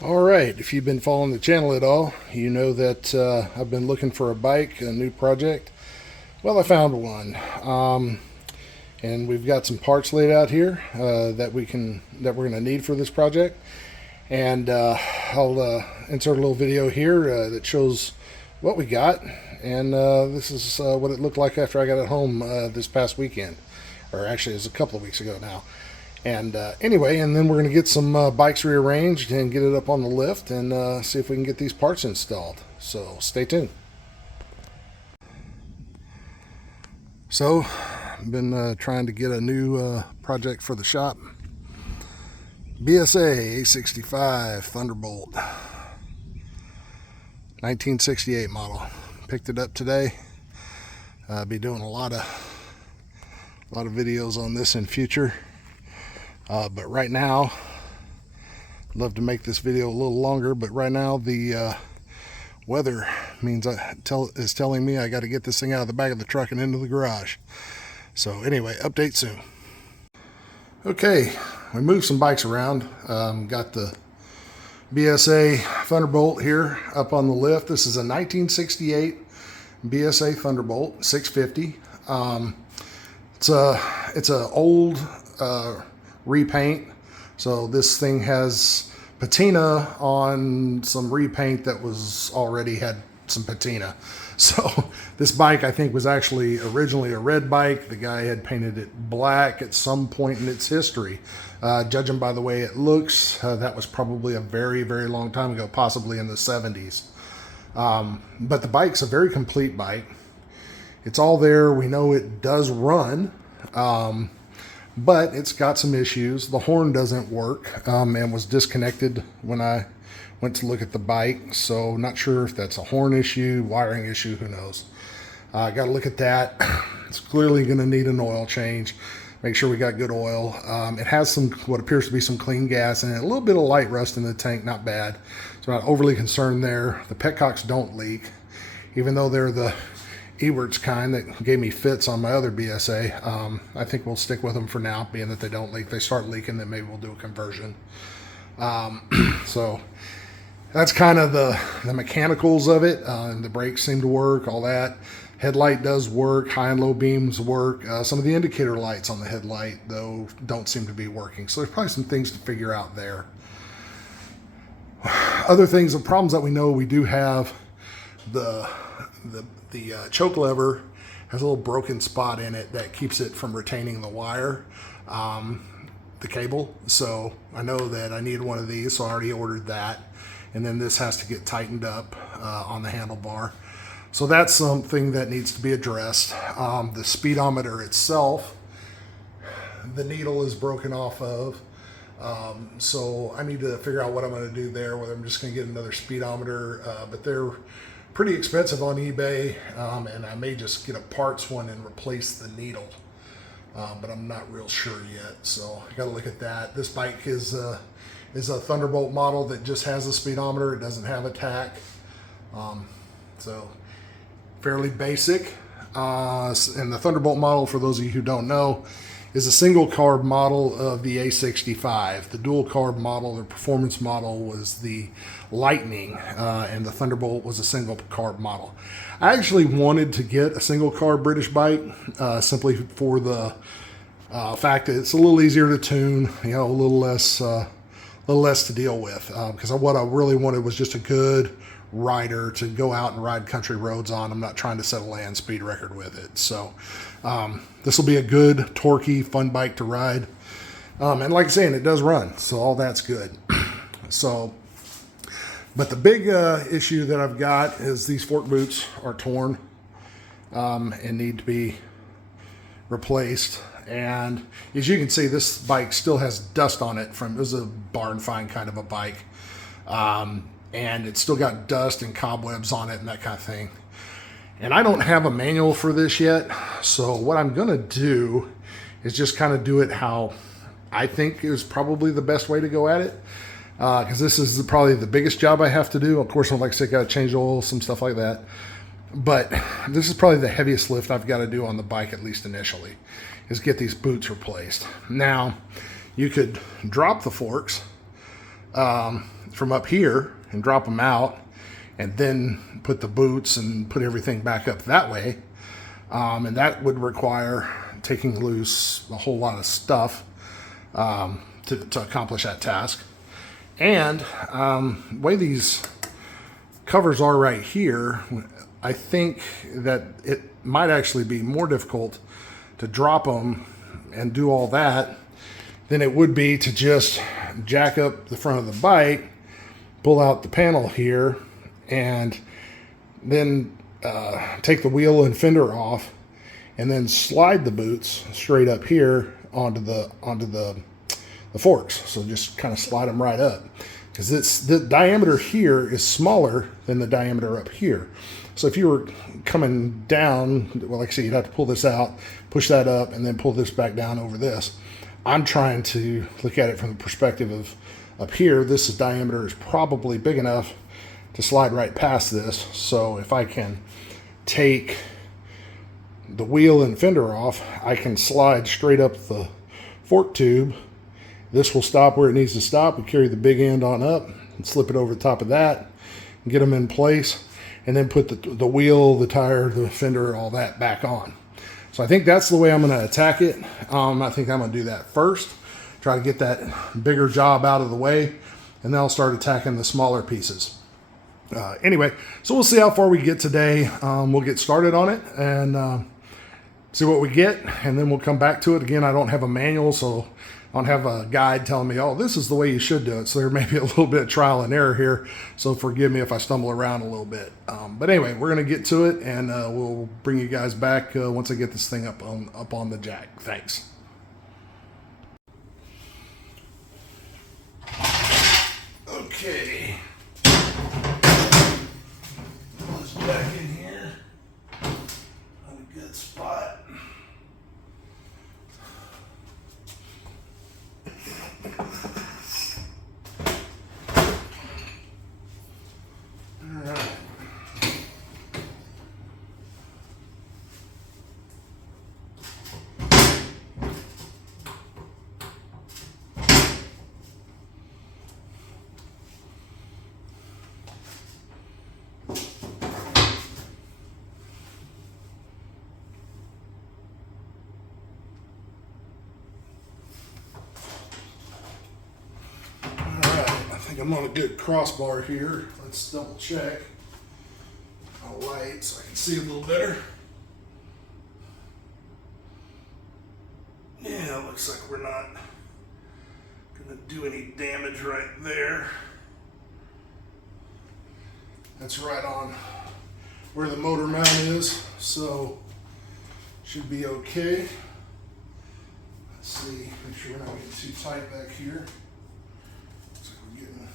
All right, if you've been following the channel at all, you know that I've been looking for a bike, a new project. Well, I found one, and we've got some parts laid out here that we're going to need for this project. And I'll insert a little video here that shows what we got, and this is what it looked like after I got it home this past weekend, or actually, it's a couple of weeks ago now. And anyway, and then we're going to get some bikes rearranged and get it up on the lift and see if we can get these parts installed. So stay tuned. So I've been trying to get a new project for the shop. BSA A65 Thunderbolt, 1968 model. Picked it up today. I'll be doing a lot of videos on this in future. But right now, I'd love to make this video a little longer, but right now the weather means is telling me I got to get this thing out of the back of the truck and into the garage. So anyway, update soon. Okay, we moved some bikes around. Got the BSA Thunderbolt here up on the lift. This is a 1968 BSA Thunderbolt 650. It's a old repaint, so this thing has patina on some repaint that was already had some patina. So this bike, I think, was actually originally a red bike. The guy had painted it black at some point in its history. Judging by the way it looks, that was probably a very, very long time ago, possibly in the 70s. But the bike's a very complete bike. It's all there. We know it does run. But it's got some issues. The horn doesn't work and was disconnected when I went to look at the bike. So not sure if that's a horn issue, wiring issue, who knows. Got to look at that. It's clearly going to need an oil change. Make sure we got good oil. It has some, what appears to be some clean gas in it. A little bit of light rust in the tank, not bad. So I'm not overly concerned there. The petcocks don't leak, even though they're the Ewert's kind that gave me fits on my other BSA. I think we'll stick with them for now, being that they don't leak. If they start leaking, then maybe we'll do a conversion. So that's kind of the mechanicals of it. The brakes seem to work, all that. Headlight does work, high and low beams work. Some of the indicator lights on the headlight, though, don't seem to be working. So there's probably some things to figure out there. Other things, the problems that we know, we do have the choke lever has a little broken spot in it that keeps it from retaining the wire, the cable. So I know that I need one of these, so I already ordered that. And then this has to get tightened up on the handlebar. So that's something that needs to be addressed. The speedometer itself, the needle is broken off of. So I need to figure out what I'm going to do there, whether I'm just going to get another speedometer, but they're pretty expensive on eBay, and I may just get a parts one and replace the needle, but I'm not real sure yet. So I got to look at that. This bike is a Thunderbolt model that just has a speedometer. It doesn't have a tach, so fairly basic. And the Thunderbolt model, for those of you who don't know, is a single carb model of the A65. The dual carb model, the performance model, was the Lightning, and the Thunderbolt was a single carb model. I actually wanted to get a single carb British bike simply for the fact that it's a little easier to tune, a little less to deal with. Because what I really wanted was just a good rider to go out and ride country roads on. I'm not trying to set a land speed record with it. So this will be a good, torquey, fun bike to ride. And like I'm saying, it does run, so all that's good. So, but the big issue that I've got is these fork boots are torn and need to be replaced. And as you can see, this bike still has dust on it it was a barn find kind of a bike. And it's still got dust and cobwebs on it and that kind of thing. And I don't have a manual for this yet. So what I'm going to do is just kind of do it how I think is probably the best way to go at it. Because this is probably the biggest job I have to do. Of course, like I said, got to change oil, some stuff like that. But this is probably the heaviest lift I've got to do on the bike, at least initially, is get these boots replaced. Now, you could drop the forks from up here and drop them out, and then put the boots and put everything back up that way. And that would require taking loose a whole lot of stuff to accomplish that task. And the way these covers are right here, I think that it might actually be more difficult to drop them and do all that than it would be to just jack up the front of the bike, pull out the panel here, and then take the wheel and fender off, and then slide the boots straight up here onto the forks. So just kind of slide them right up, because the diameter here is smaller than the diameter up here. So if you were coming down, well, like I said, you'd have to pull this out, push that up, and then pull this back down over this. I'm trying to look at it from the perspective of up here. This diameter is probably big enough to slide right past this. So if I can take the wheel and fender off, I can slide straight up the fork tube. This will stop where it needs to stop. We carry the big end on up and slip it over the top of that and get them in place, and then put the wheel, the tire, the fender, all that back on. So I think that's the way I'm going to attack it. I think I'm going to do that first, try to get that bigger job out of the way, and then I'll start attacking the smaller pieces. Anyway, so we'll see how far we get today. We'll get started on it and see what we get, and then we'll come back to it. Again, I don't have a manual, so I don't have a guide telling me, oh, this is the way you should do it. So there may be a little bit of trial and error here, so forgive me if I stumble around a little bit. But anyway, we're going to get to it, and we'll bring you guys back once I get this thing up on the jack. Thanks. Okay. Let's back in here. On a good spot. All right. I think I'm on a good crossbar here. Let's double check. I'll light so I can see a little better. Yeah, looks like we're not gonna do any damage right there. That's right on where the motor mount is, so should be okay. Let's see, make sure we're not getting too tight back here. Looks like we're getting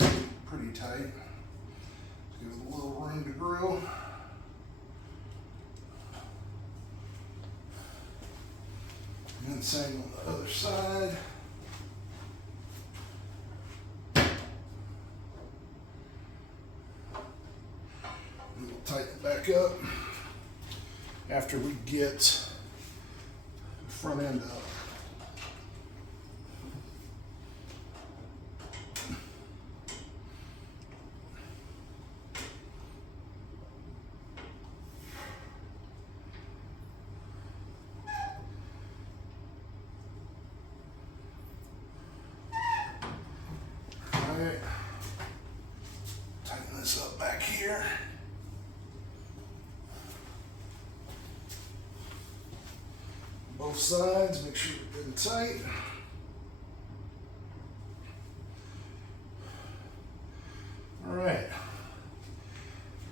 pretty tight. Let's give it a little room to grow. And then same on the other side. And we'll tighten it back up after we get the front end up. Tighten this up back here. Both sides, make sure we're good and tight. All right,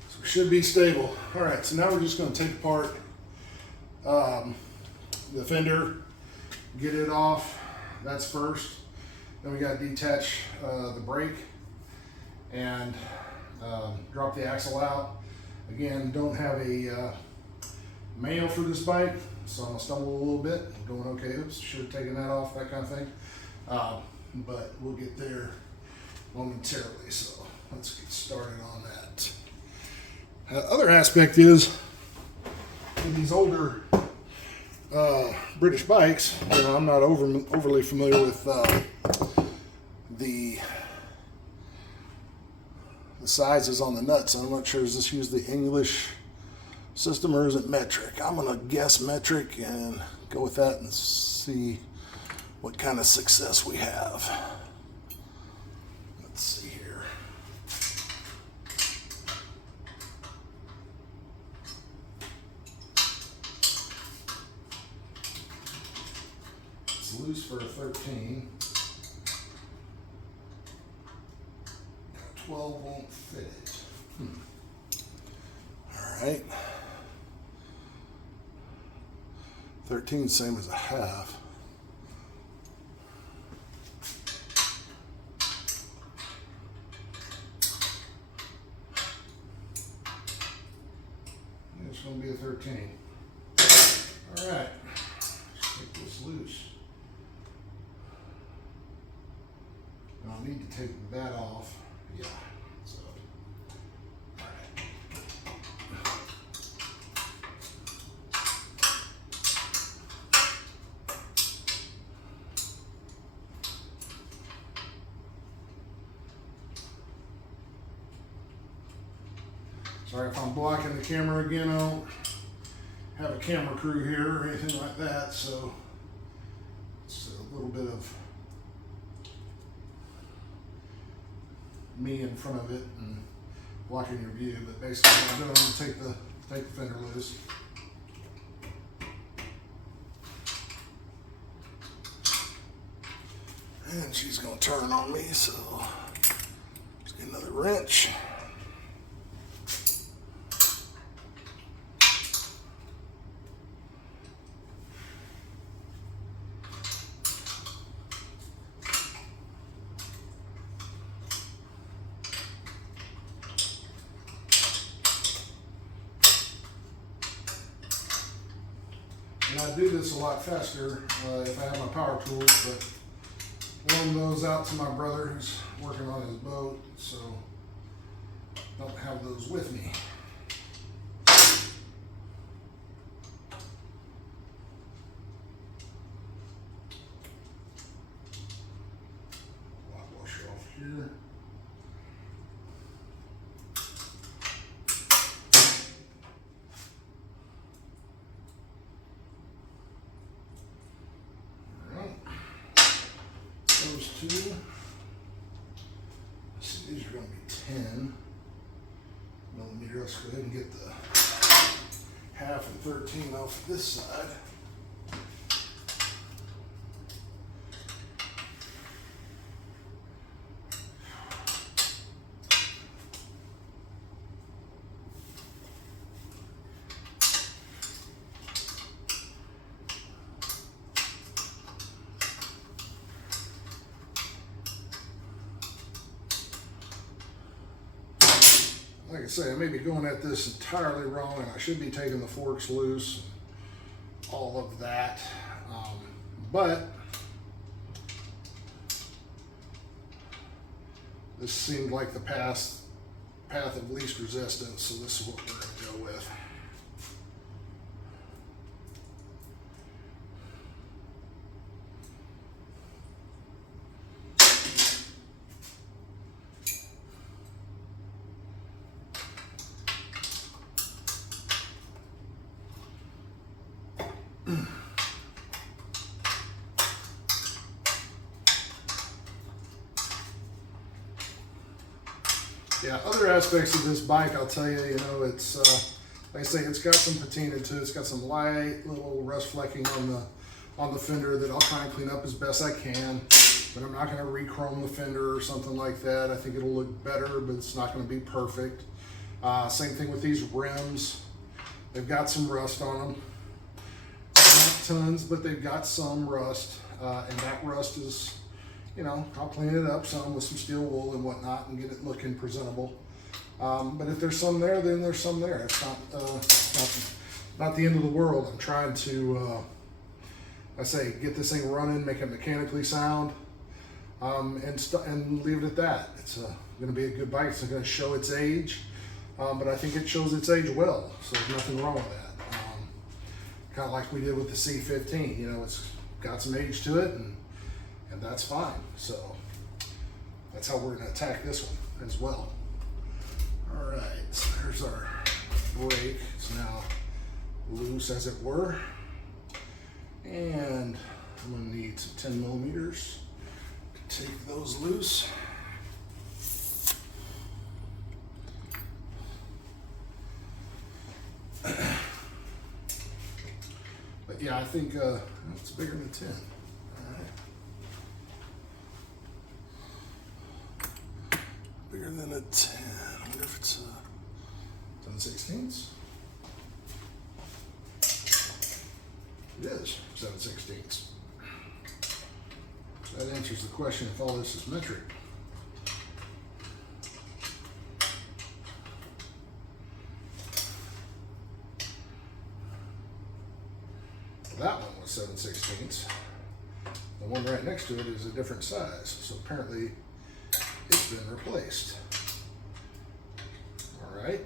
so we should be stable. All right, so now we're just going to take apart the fender, get it off. That's first. Then we got to detach the brake and drop the axle out. Again, don't have a manual for this bike, so I'm gonna stumble a little bit. I'm doing okay. Oops, should have taken that off, that kind of thing. But we'll get there momentarily. So let's get started on that. Other aspect is in these older British bikes, I'm not overly familiar with the the sizes on the nuts. I'm not sure, does this use the English system or is it metric? I'm gonna guess metric and go with that and see what kind of success we have. Let's see here. It's loose for a 13. 12 won't fit it. All right. 13 same as a half. It's going to be a 13. All right. Let's take this loose. I'll need to take that off. Yeah. So, all right. Sorry if I'm blocking the camera again. I don't have a camera crew here or anything like that, so it's a little bit of me in front of it and blocking your view. But basically, what I'm doing, I'm gonna take the fender loose. And she's gonna turn on me, so let's get another wrench. And I do this a lot faster if I have my power tools, but loan those out to my brother who's working on his boat, so don't have those with me. Lock washer off here. Those two. Let's see, these are going to be 10 millimeter. Let's go ahead and get the half and 13 off this side. Like I say, I may be going at this entirely wrong, and I should be taking the forks loose, all of that. But this seemed like the path of least resistance, so this is what we're going to go with. Yeah, other aspects of this bike, I'll tell you, it's, like I say, it's got some patina to it. It's got some light little rust flecking on the fender that I'll try and clean up as best I can, but I'm not going to re-chrome the fender or something like that. I think it'll look better, but it's not going to be perfect. Same thing with these rims. They've got some rust on them. Not tons, but they've got some rust, and that rust is, I'll clean it up some with some steel wool and whatnot and get it looking presentable. But if there's some there, then there's some there. It's not the end of the world. I'm trying to, get this thing running, make it mechanically sound, and leave it at that. It's going to be a good bike. It's going to show its age, but I think it shows its age well, so there's nothing wrong with that. Kind of like we did with the C15. It's got some age to it, and that's fine. So that's how we're going to attack this one as well. All right, so there's our brake. It's now loose, as it were. And I'm going to need some 10 millimeters to take those loose. But yeah, I think it's bigger than 10. All right. Bigger than a 10. I wonder if it's 7/16. It is 7/16. That answers the question if all this is metric. That one was 7/16. The one right next to it is a different size, so apparently it's been replaced. All right.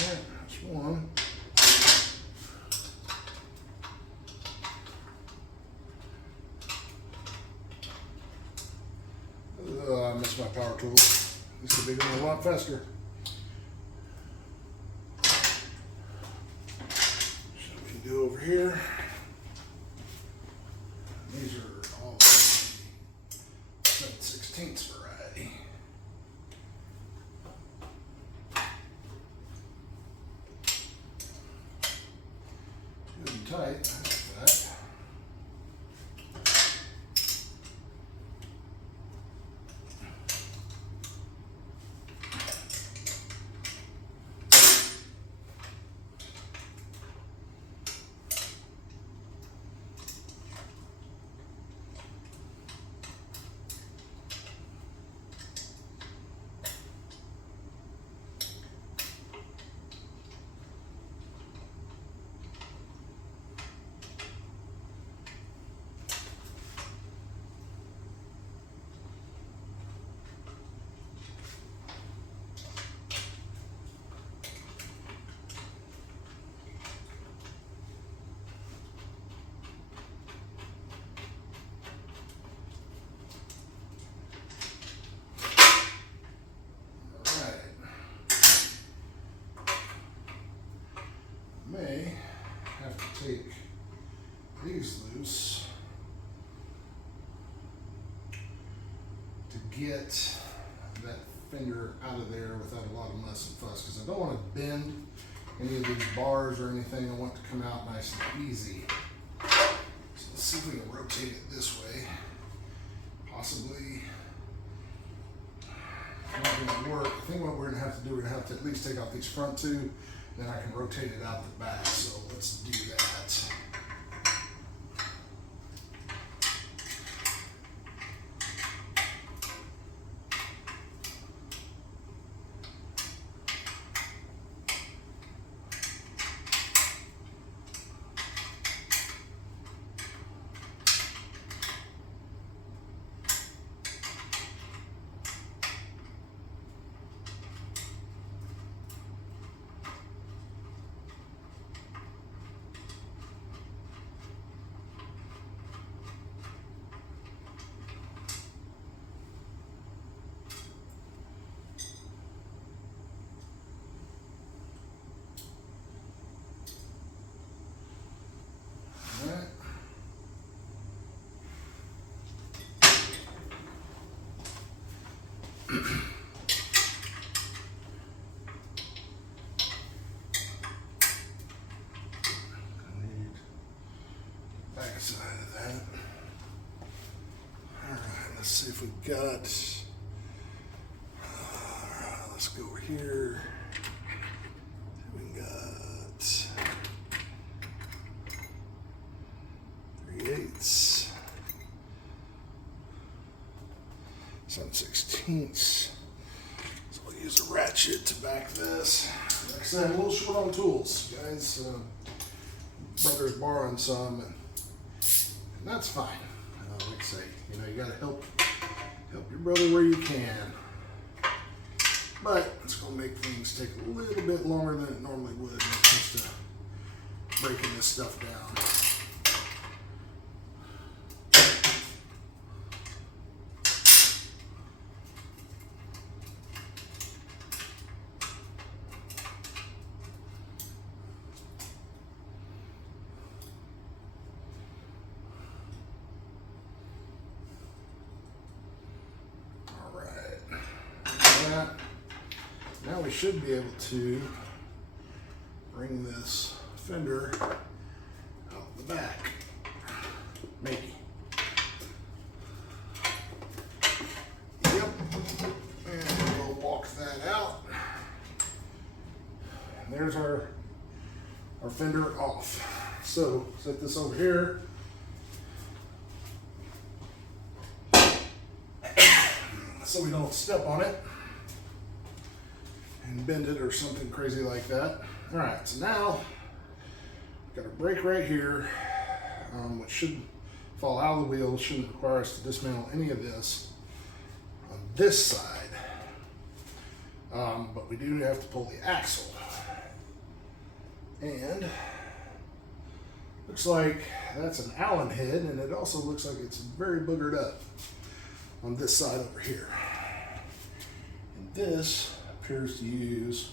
That's one. I missed my power tool. This could be going a lot faster. So we can do over here. These are all 7/16 variety. Good and tight, I like that. May have to take these loose to get that finger out of there without a lot of muss and fuss, because I don't want to bend any of these bars or anything. I want it to come out nice and easy. So let's see if we can rotate it this way. Possibly not going to work. I think what we're going to have to do, we're going to have to at least take off these front two. Then I can rotate it out the back, so let's do that. Backside of that. All right, let's see if we've got. All right, let's go over here. We got 3/8, 7/16. So we'll use a ratchet. ratchet to back this. Like I said, I'm a little short on tools, guys. Brother's borrowing some, and that's fine. Like I say, you know, you gotta help your brother where you can. But it's gonna make things take a little bit longer than it normally would when it comes to breaking this stuff down. Now we should be able to bring this fender out the back, maybe. Yep, and we'll walk that out. And there's our fender off. So set this over here. So we don't step on it and bend it or something crazy like that. All right, so now we've got a brake right here, which should fall out of the wheel. Shouldn't require us to dismantle any of this on this side, but we do have to pull the axle. And looks like that's an Allen head, and it also looks like it's very boogered up on this side over here. And this appears to use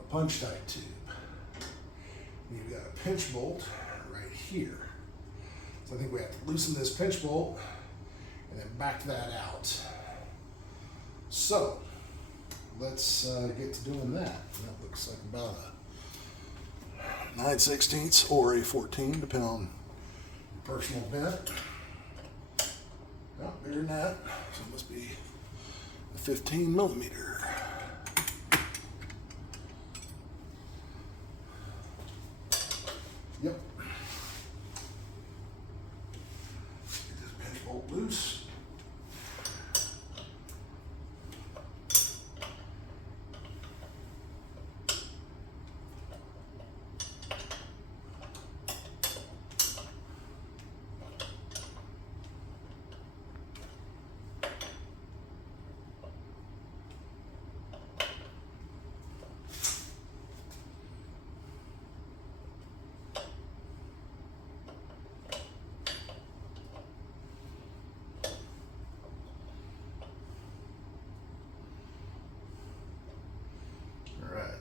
a punch type tube. And you've got a pinch bolt right here. So I think we have to loosen this pinch bolt and then back that out. So let's get to doing that. That looks like about a 9/16 or a 14, depending on personal bent. Oh, bigger than that, so it must be a 15 millimeter. Yep. Get this pinch bolt loose.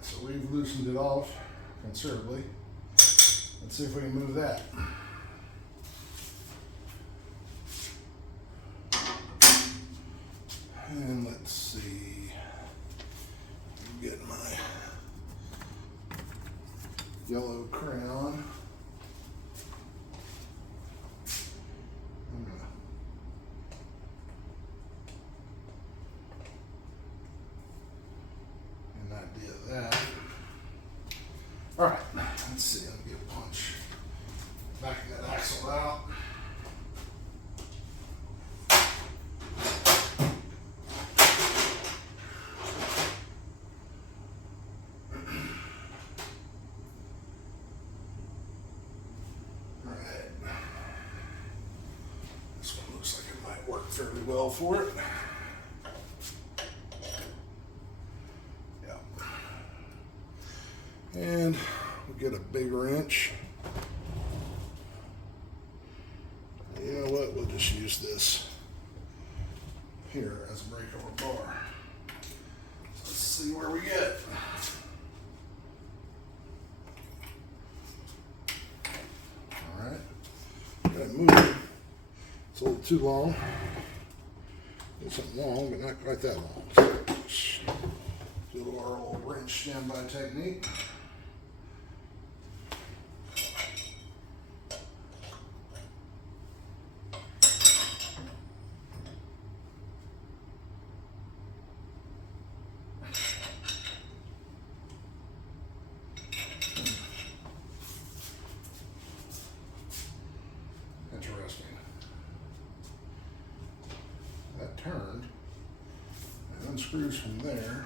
So we've loosened it off considerably. Let's see if we can move that. And let's see. I'm getting my yellow crayon. I'm gonna get an idea of that. All right, let's see, let me get a punch. Back that axle out. All right. This one looks like it might work fairly well for it. And we'll get a big wrench. You know what? We'll just use this here as a breakover bar. So let's see where we get. All right. Gotta move it. It's a little too long. It's something long, but not quite that long. So do our old wrench standby technique. Interesting. That turned and unscrewed. screws from there.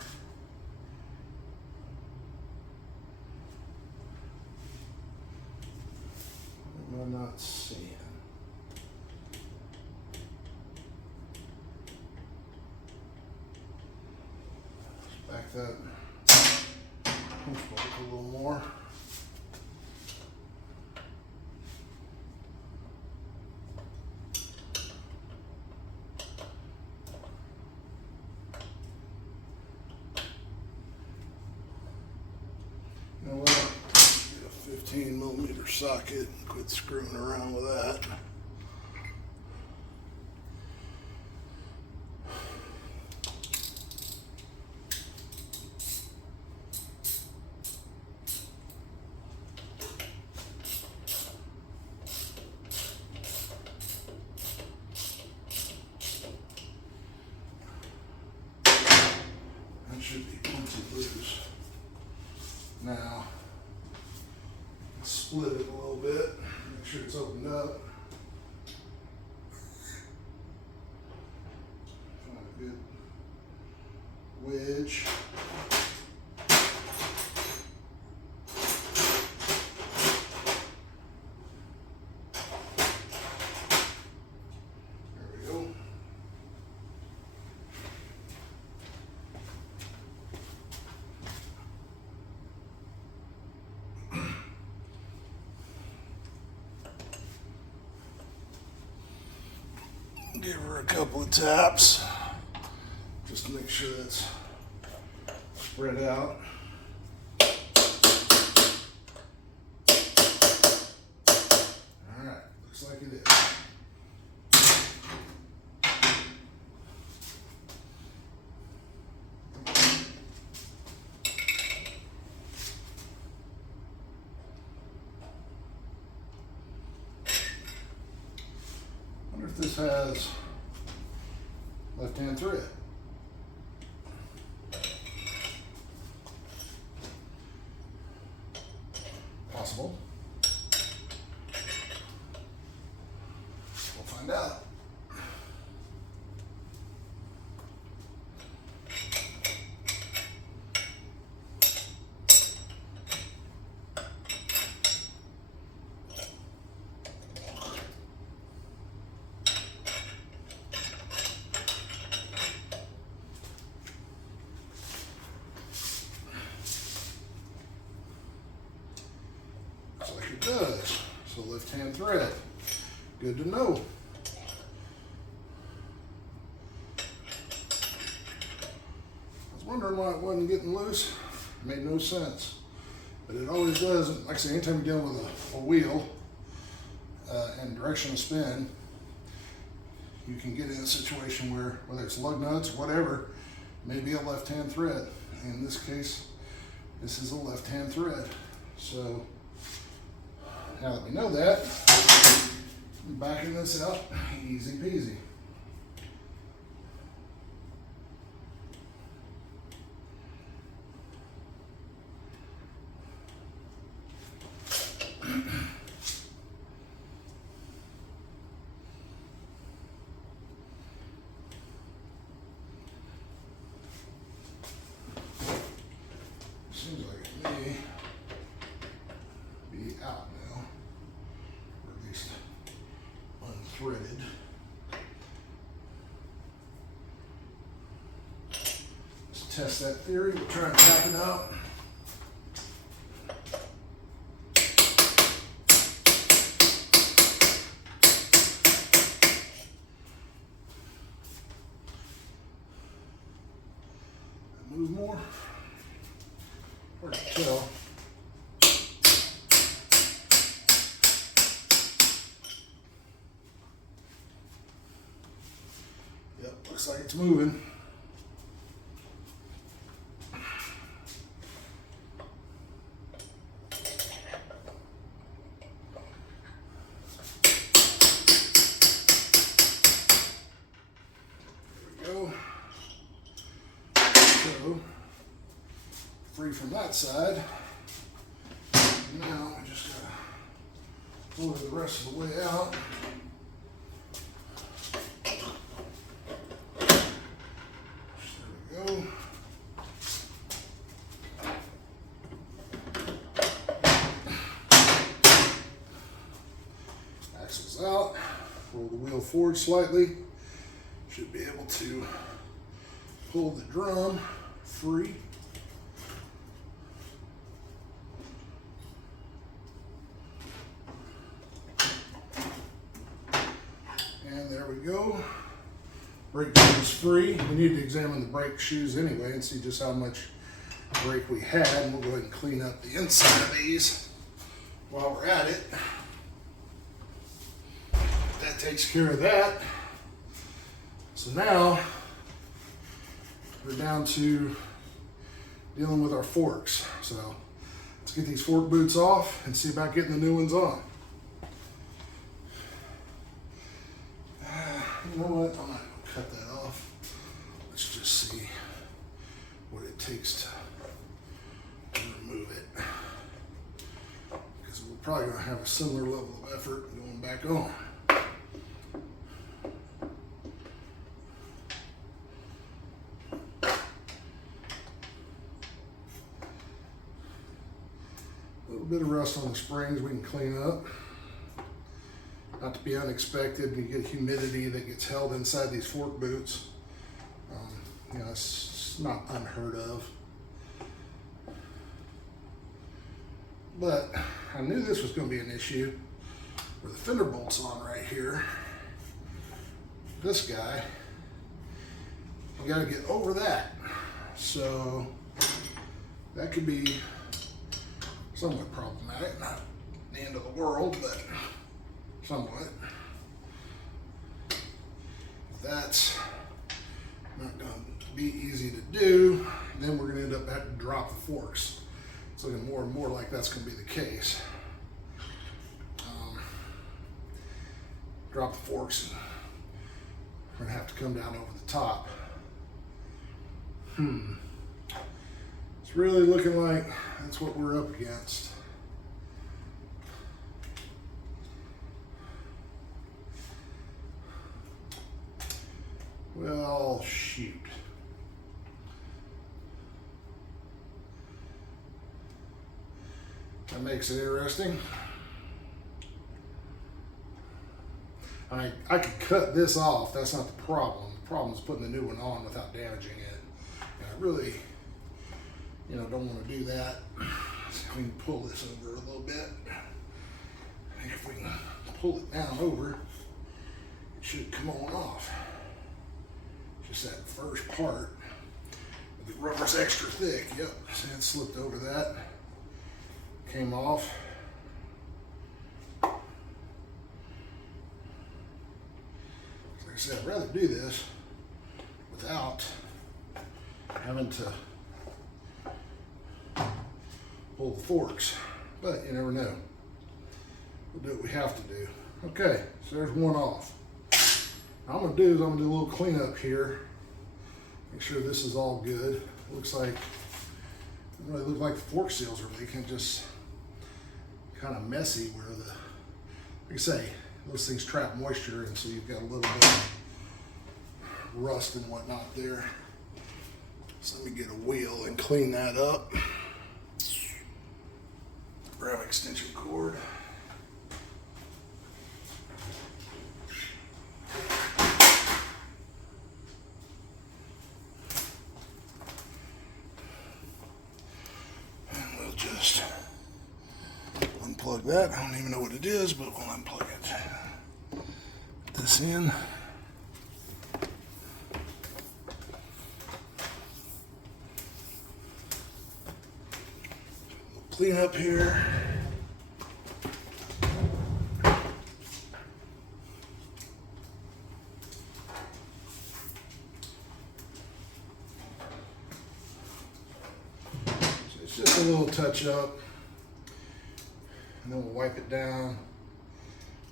What am I not seeing? Let's back that pinch bolt a little more. You know what? Get a 15mm socket and quit screwing around with that. That should be plenty loose. Now, split it a little bit, make sure it's opened up. Find a good wedge. There we go. Give her a couple of taps just to make sure that's spread out. All right, looks like it is. Wonder if this has left-hand thread. Possible. We'll find out. Looks like it does. So left-hand thread. Good to know. I was wondering why it wasn't getting loose. It made no sense. But it always does. Like I say, anytime you're dealing with a wheel and direction of spin, you can get in a situation where, whether it's lug nuts or whatever, maybe a left-hand thread. In this case, this is a left-hand thread. So now that we know that, I'm backing this out, easy peasy. Seems like it may be out now, or at least unthreaded. Let's test that theory. We'll try and tap it out. Move more. Hard to tell. Yep, looks like it's moving. There we go. So, free from that side. Now I just gotta pull it the rest of the way out. There we go. forward slightly. Should be able to pull the drum free. And there we go. Brake shoes free. We need to examine the brake shoes anyway and see just how much brake we had. And we'll go ahead and clean up the inside of these while we're at it. That takes care of that. So now we're down to dealing with our forks. So let's get these fork boots off and see about getting the new ones on. You know what? I'm not going to cut that off. Let's just see what it takes to remove it. Because we're probably going to have a similar level of effort going back on. A little bit of rust on the springs we can clean up. Not to be unexpected, you get humidity that gets held inside these fork boots. You know, it's not unheard of. But I knew this was going to be an issue. Where the Thunderbolt's on right here. This guy, you got to get over that. So that could be somewhat problematic. Not the end of the world, but somewhat. That's not going to be easy to do. Then we're going to end up having to drop the forks. It's looking more and more like that's going to be the case. Drop the forks and we're going to have to come down over the top. It's really looking like that's what we're up against. Well, shoot. That makes it interesting. I could cut this off. That's not the problem. The problem is putting the new one on without damaging it. And I really, don't want to do that. So we can pull this over a little bit. I think if we can pull it down over, it should come on off. Just that first part. The rubber's extra thick. Yep, see, it slipped over that. Came off. Like I said, I'd rather do this without having to pull the forks, but you never know. We'll do what we have to do. Okay, so there's one off. What I'm gonna do is I'm gonna do a little cleanup here. Make sure this is all good. Looks like, it doesn't really look like the fork seals are leaking, just kind of messy where the, like I say, those things trap moisture, and so you've got a little bit of rust and whatnot there. So let me get a wheel and clean that up. Grab an extension cord. And we'll just unplug that. I don't even know what it is, but we'll unplug it. Put this in. Clean up here. So it's just a little touch up. And then we'll wipe it down.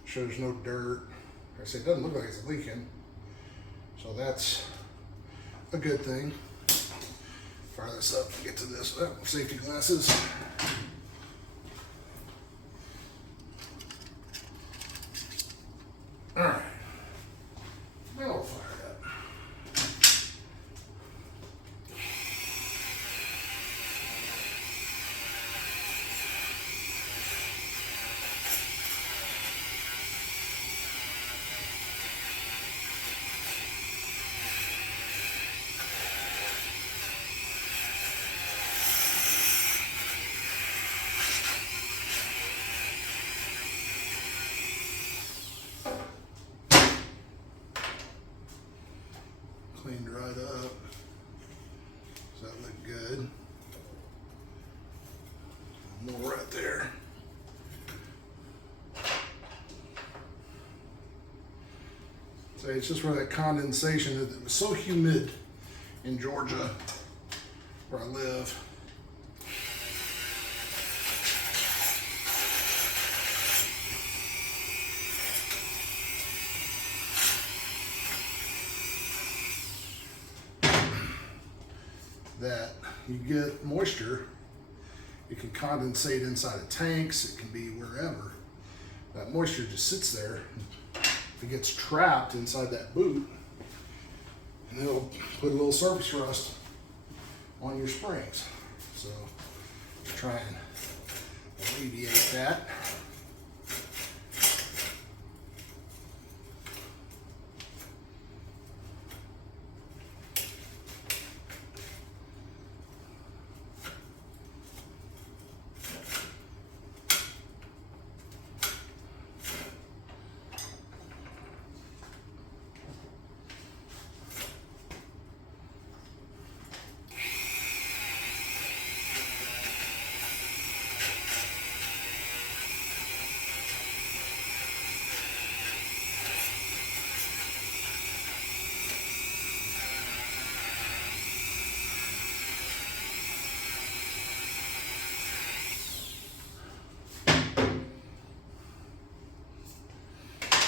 Show there's no dirt. Like I said, it doesn't look like it's leaking. So that's a good thing. Fire this up and get to this. Safety glasses. All right. Now we'll fire it up. Does that look good? More right there. So it's just where that condensation, it was so humid in Georgia where I live. That you get moisture, it can condensate inside of tanks, it can be wherever. That moisture just sits there, it gets trapped inside that boot, and it'll put a little surface rust on your springs. So try and alleviate that.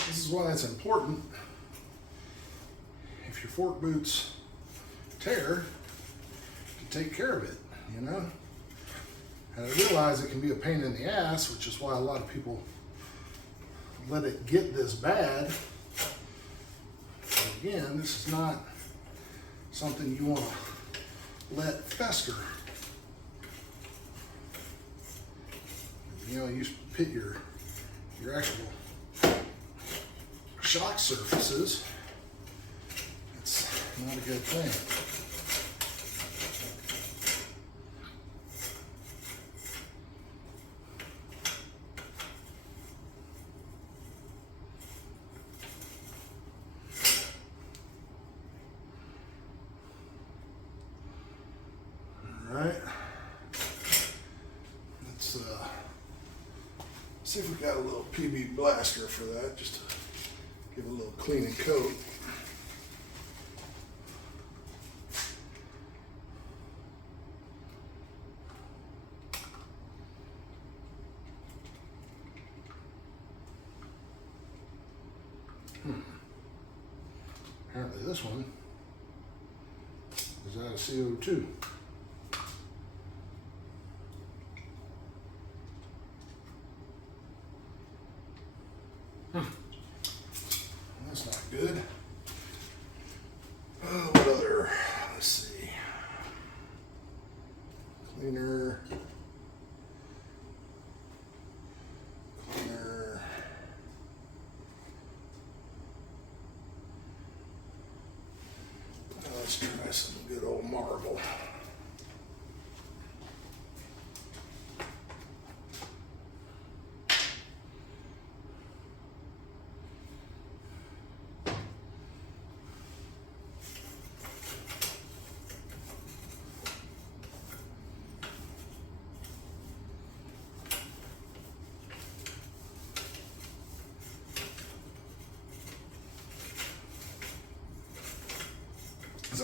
This is why it's important. If your fork boots tear, to take care of it, you know? And I realize it can be a pain in the ass, which is why a lot of people let it get this bad. But again, this is not something you want to let fester. You know, you pit your actual shock surfaces. It's not a good thing. All right. Let's see if we got a little PB blaster for that, just to give it a little cleaning coat. Apparently this one is out of CO2. That's not good. What other? Let's see. Cleaner. Let's try some good old marble.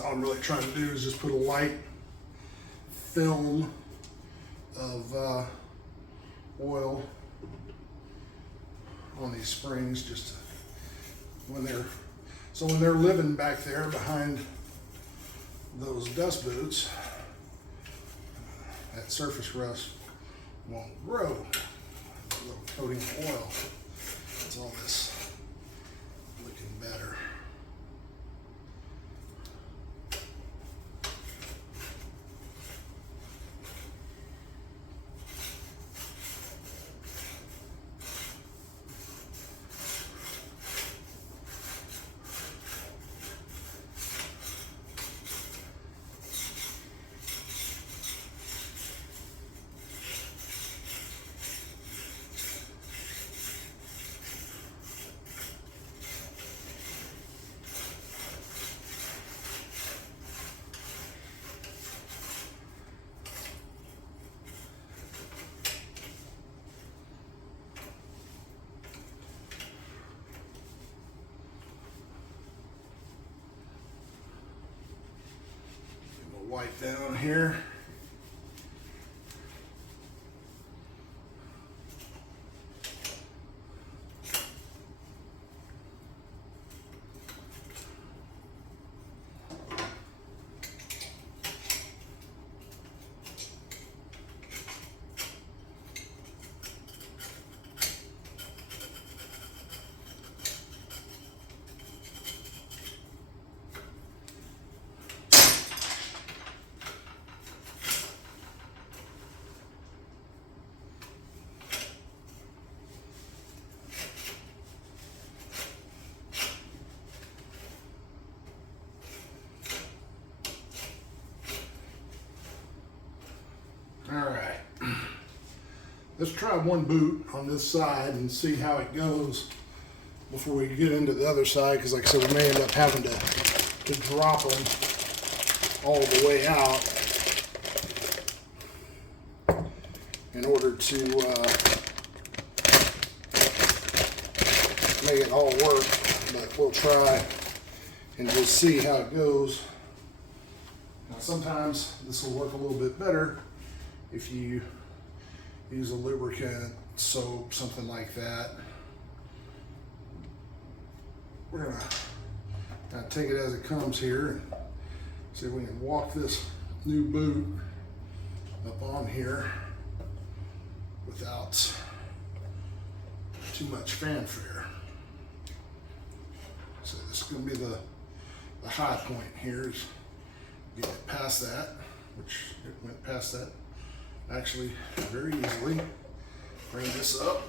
All I'm really trying to do is just put a light film of oil on these springs, just to, when they're living back there behind those dust boots, that surface rust won't grow. A little coating of oil. That's all this looking better. wipe down here. All right, let's try one boot on this side and see how it goes before we get into the other side, because like I said, we may end up having to drop them all the way out in order to make it all work, but we'll try and just see how it goes. Now sometimes this will work a little bit better if you use a lubricant, soap, something like that. We're gonna take it as it comes here and see if we can walk this new boot up on here without too much fanfare. So this is gonna be the high point here, is get it past that, which it went past that actually very easily. Bring this up.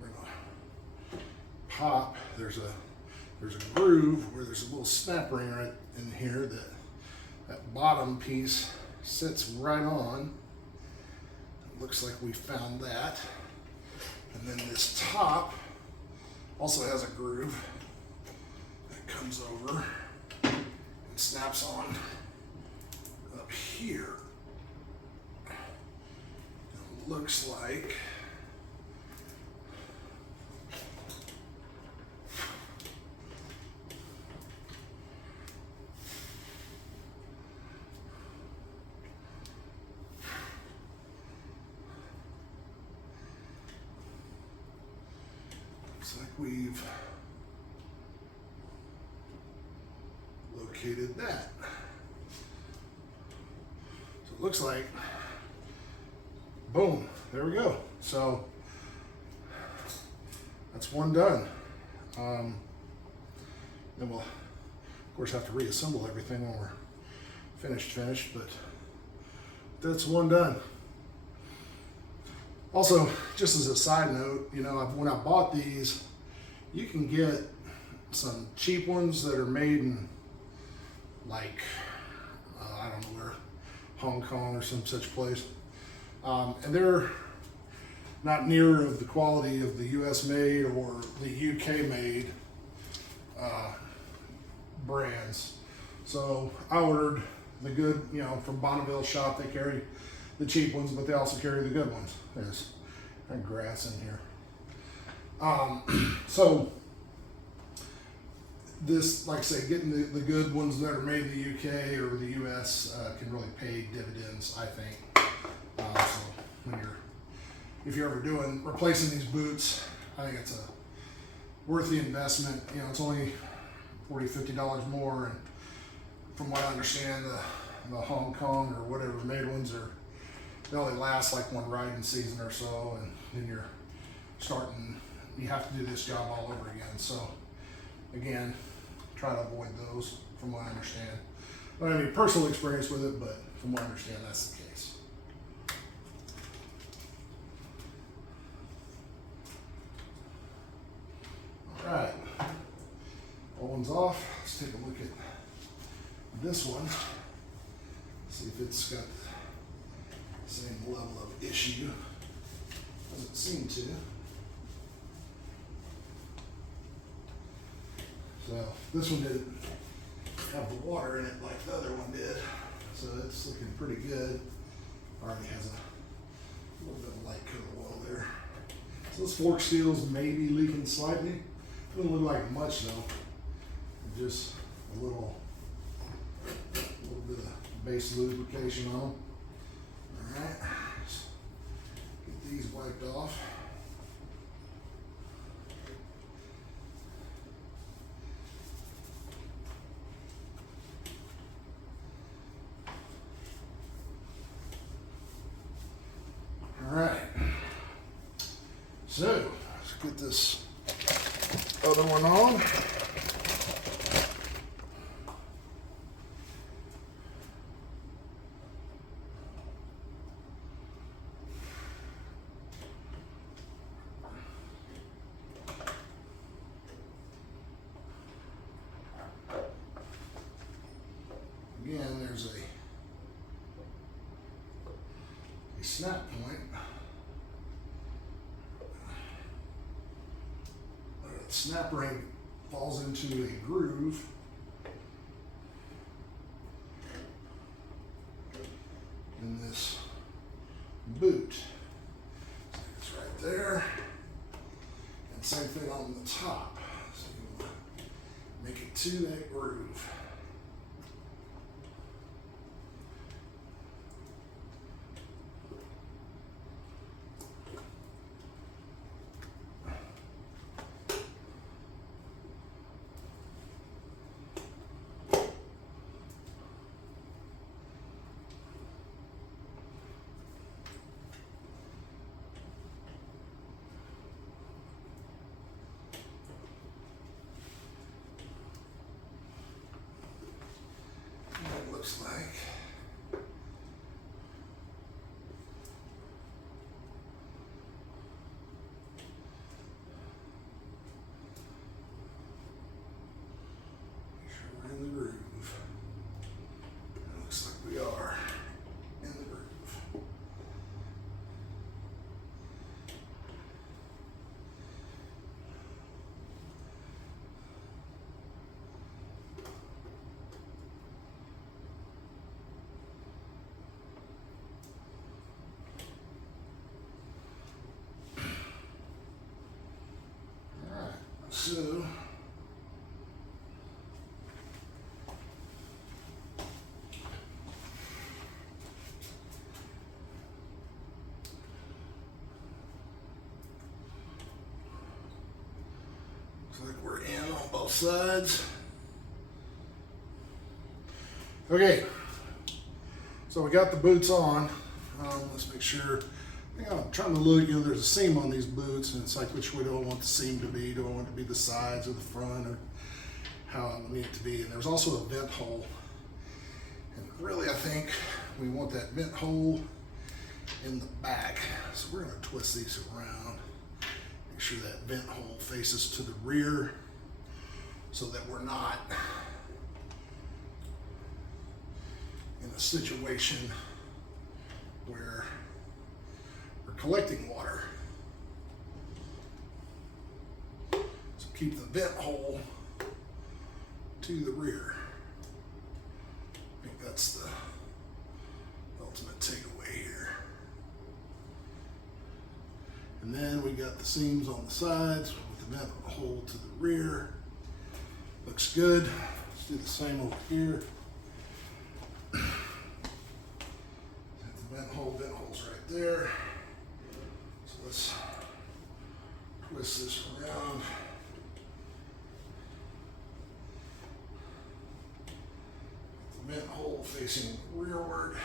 We're gonna pop. There's a groove where there's a little snap ring right in here that bottom piece sits right on. It looks like we found that. And then this top also has a groove that comes over and snaps on up here. It looks like we've located that. So it looks like, boom, there we go. So that's one done. Then we'll of course have to reassemble everything when we're finished, but that's one done. Also, just as a side note, you know, when I bought these, you can get some cheap ones that are made in, like, I don't know where, Hong Kong or some such place. And they're not near of the quality of the US made or the UK made brands. So I ordered the good, you know, from Bonneville shop. They carry the cheap ones, but they also carry the good ones. There's grass in here. So this, like I say, getting the good ones that are made in the UK or the US can really pay dividends, I think. So when if you're ever replacing these boots, I think it's worth the investment. You know, it's only $40, $50 more, and from what I understand, the Hong Kong or whatever made ones they only last like one riding season or so, and then you have to do this job all over again. So again, try to avoid those from what I understand. I don't have any personal experience with it, but from what I understand, that's the case. All right, that one's off. Let's take a look at this one. See if it's got the same level of issue. Doesn't seem to. So this one didn't have the water in it like the other one did. So it's looking pretty good. Already has a little bit of light coat of oil there. So this fork steel's maybe leaking slightly. Doesn't look like much though. Just a little bit of base lubrication on them. All right, let's get these wiped off. All right, so let's get this other one on. Again, there's a snap point. The snap ring falls into a groove. In this boot. It's right there. And same thing on the top. So you want to make it to that groove. Looks like. Make sure we're in the groove. It looks like we are in the groove. So, looks like we're in on both sides. Okay, so we got the boots on. Let's make sure. I'm trying to look, there's a seam on these boots, and it's like, which way do I want the seam to be? Do I want it to be the sides or the front, or how I need it to be? And there's also a vent hole. And really, I think we want that vent hole in the back. So we're gonna twist these around, make sure that vent hole faces to the rear so that we're not in a situation where collecting water. So keep the vent hole to the rear. I think that's the ultimate takeaway here. And then we got the seams on the sides with the vent hole to the rear. Looks good. Let's do the same over here. The vent hole's right there. Let's twist this around. The vent hole facing rearward.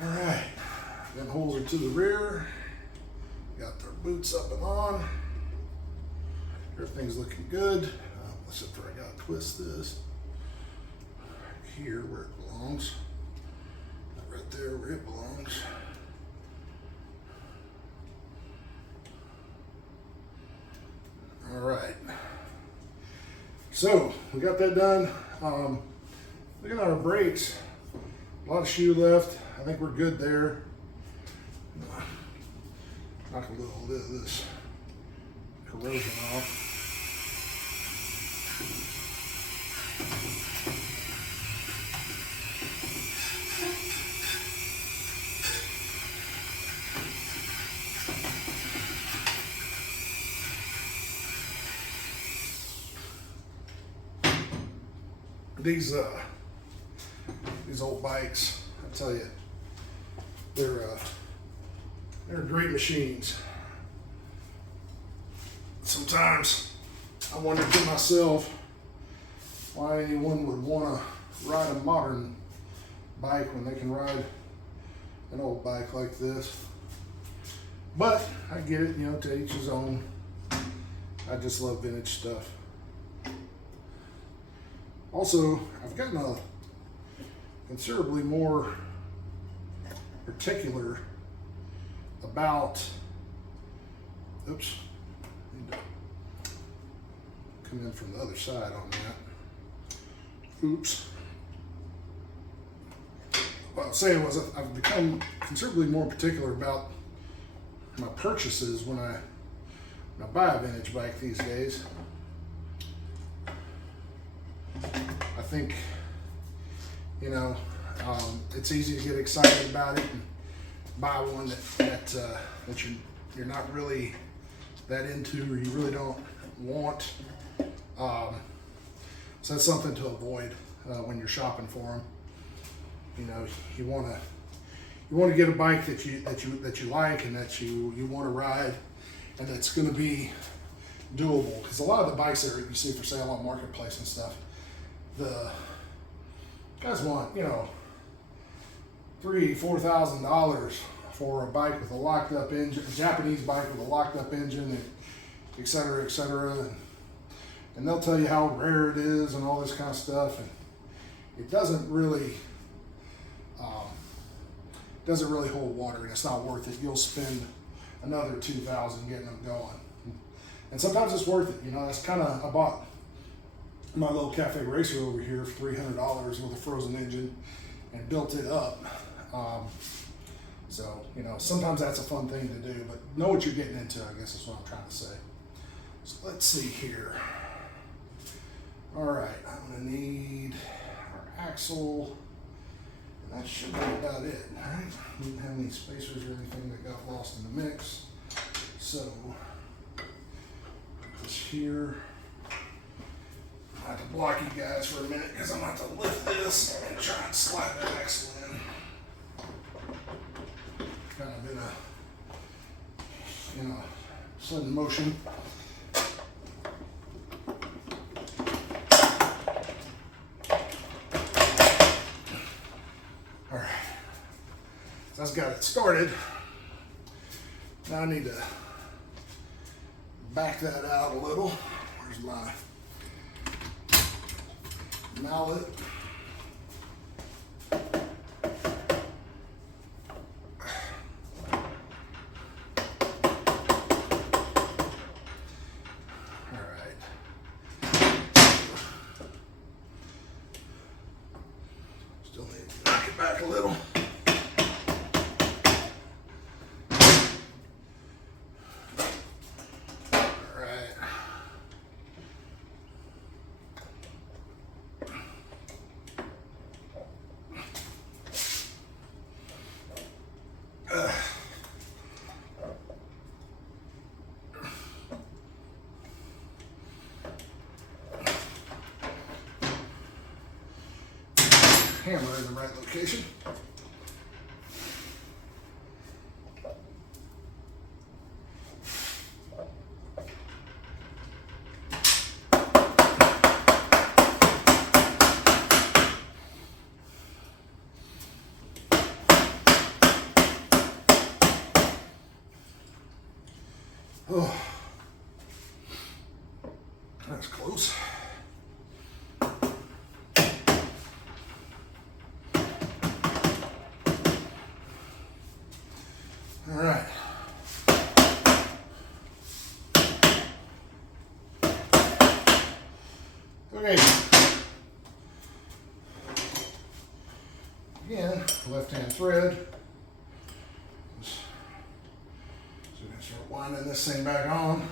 All right, then holes are to the rear. Got their boots up and on. Everything's looking good, except for I gotta twist this here where it belongs. Right there where it belongs. All right. So we got that done. Looking at our brakes, a lot of shoe left. I think we're good there. Knock a little bit of this corrosion off. These old bikes, I tell you, they're great machines. Sometimes I wonder to myself why anyone would want to ride a modern bike when they can ride an old bike like this. But I get it, you know, to each his own. I just love vintage stuff. Also, I've gotten a considerably more particular about, oops, need to come in from the other side on that. Oops. What I was saying was I've become considerably more particular about my purchases when I buy a vintage bike these days. I think, you know, it's easy to get excited about it and buy one that you're not really that into or you really don't want. So that's something to avoid when you're shopping for them. You know, you want to get a bike that you like and that you want to ride, and that's going to be doable. Because a lot of the bikes that you see for sale on Marketplace and stuff, the guys want, you know, $3,000-$4,000 for a bike with a locked up engine, a Japanese bike with a locked up engine, and et cetera, and they'll tell you how rare it is and all this kind of stuff, and it doesn't really hold water, and it's not worth it. You'll spend another $2,000 getting them going, and sometimes it's worth it. You know, that's kind of, I bought my little cafe racer over here for $300 with a frozen engine and built it up. So, you know, sometimes that's a fun thing to do, but know what you're getting into, I guess is what I'm trying to say. So let's see here. All right, I'm gonna need our axle, and that should be about it, all right? We didn't have any spacers or anything that got lost in the mix. So, put this here. I have to block you guys for a minute because I'm going to have to lift this and try and slide that axle in. Kind of in a sudden motion. All right, so that's got it started. Now I need to back that out a little. Where's my mallet? Still need to knock it back a little. Hammer in the right location. Oh, that's close. again, left-hand thread. So we're going to start winding this thing back on.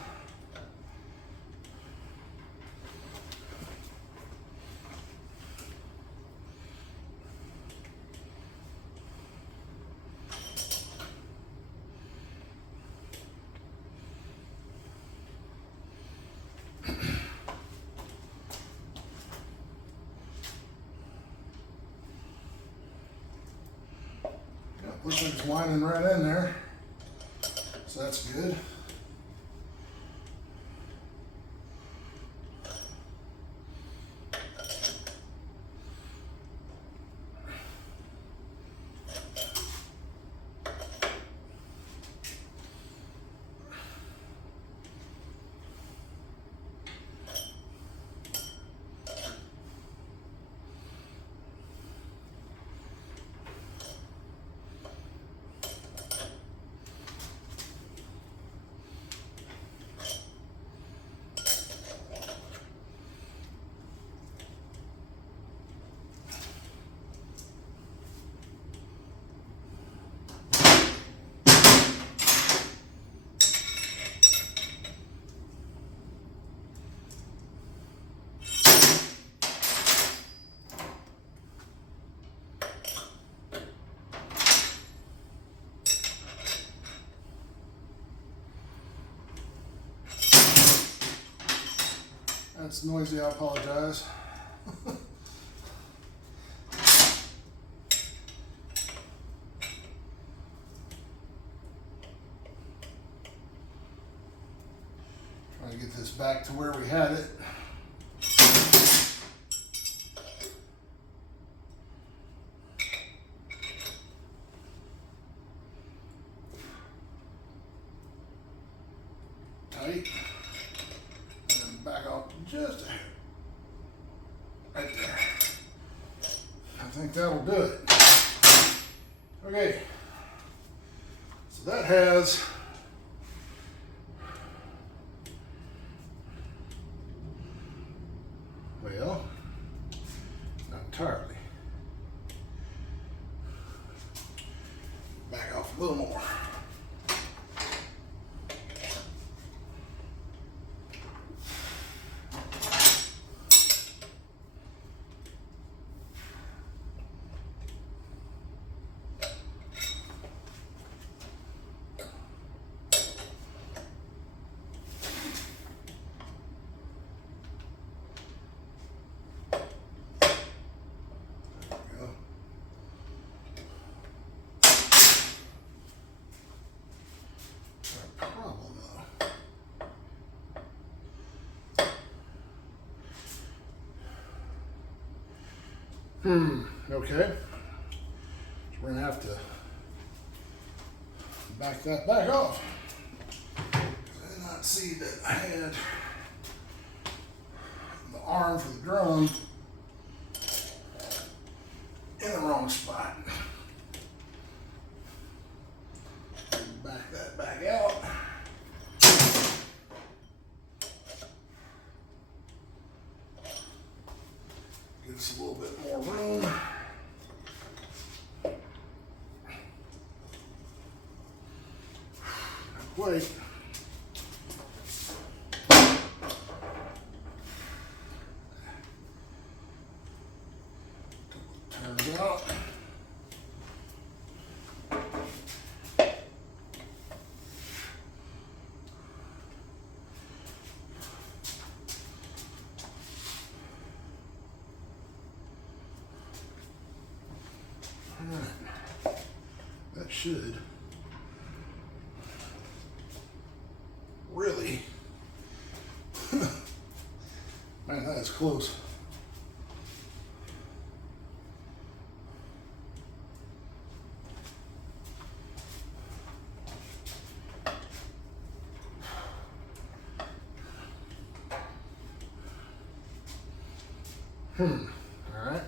Looks like it's winding right in there, so that's good. That's noisy, I apologize. Trying to get this back to where we had it. Tight. Back off just a hair. Right there. I think that'll do it. Okay. So that has well, not entirely. Back off a little more. Okay. So we're gonna have to back that back off. I did not see that I had the arm for the drone in the wrong spot. Back that back out. Give us a little bit more room. Wait. Turns out. All right. That should really, man, that is close. All right,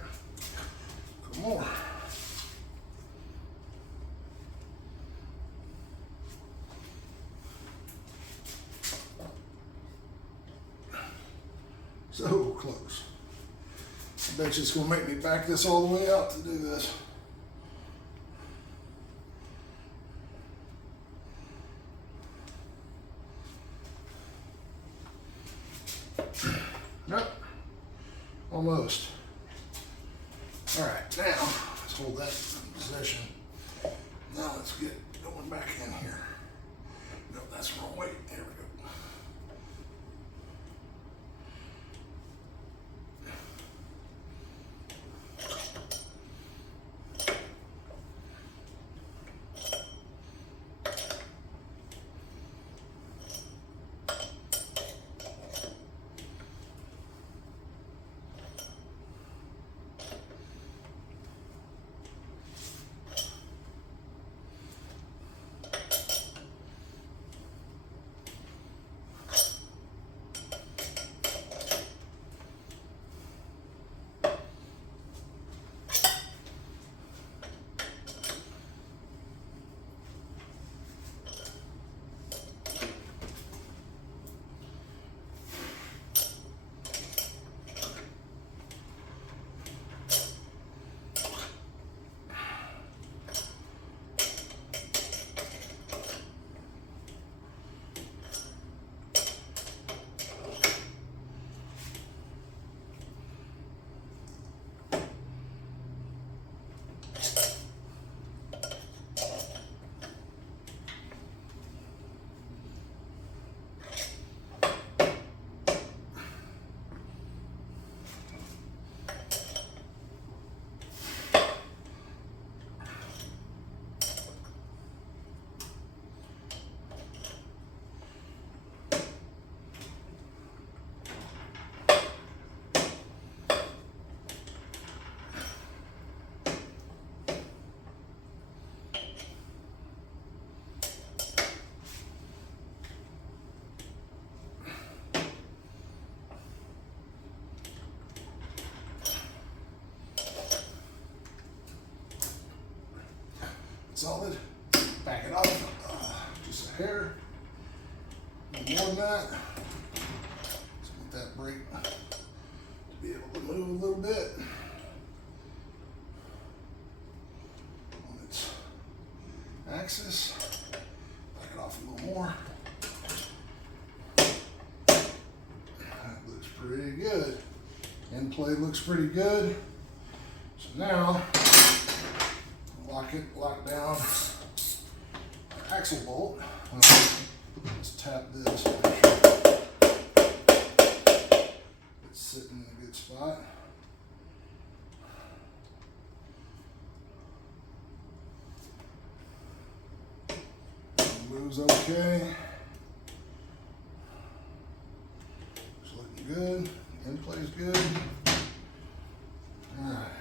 some more. So close. I bet you it's gonna make me back this all the way out to do this. almost. All right, now let's hold that position. Now let's get going back in here. No, that's the wrong way. There we go. Solid. Back it off. Just a hair. No more than that. Let's get that brake to be able to move a little bit. On its axis. Back it off a little more. That looks pretty good. End plate looks pretty good. So now, lock down our axle bolt. Let's tap this, make sure it's sitting in a good spot. Moves okay. It's looking good. End plate is good. All right.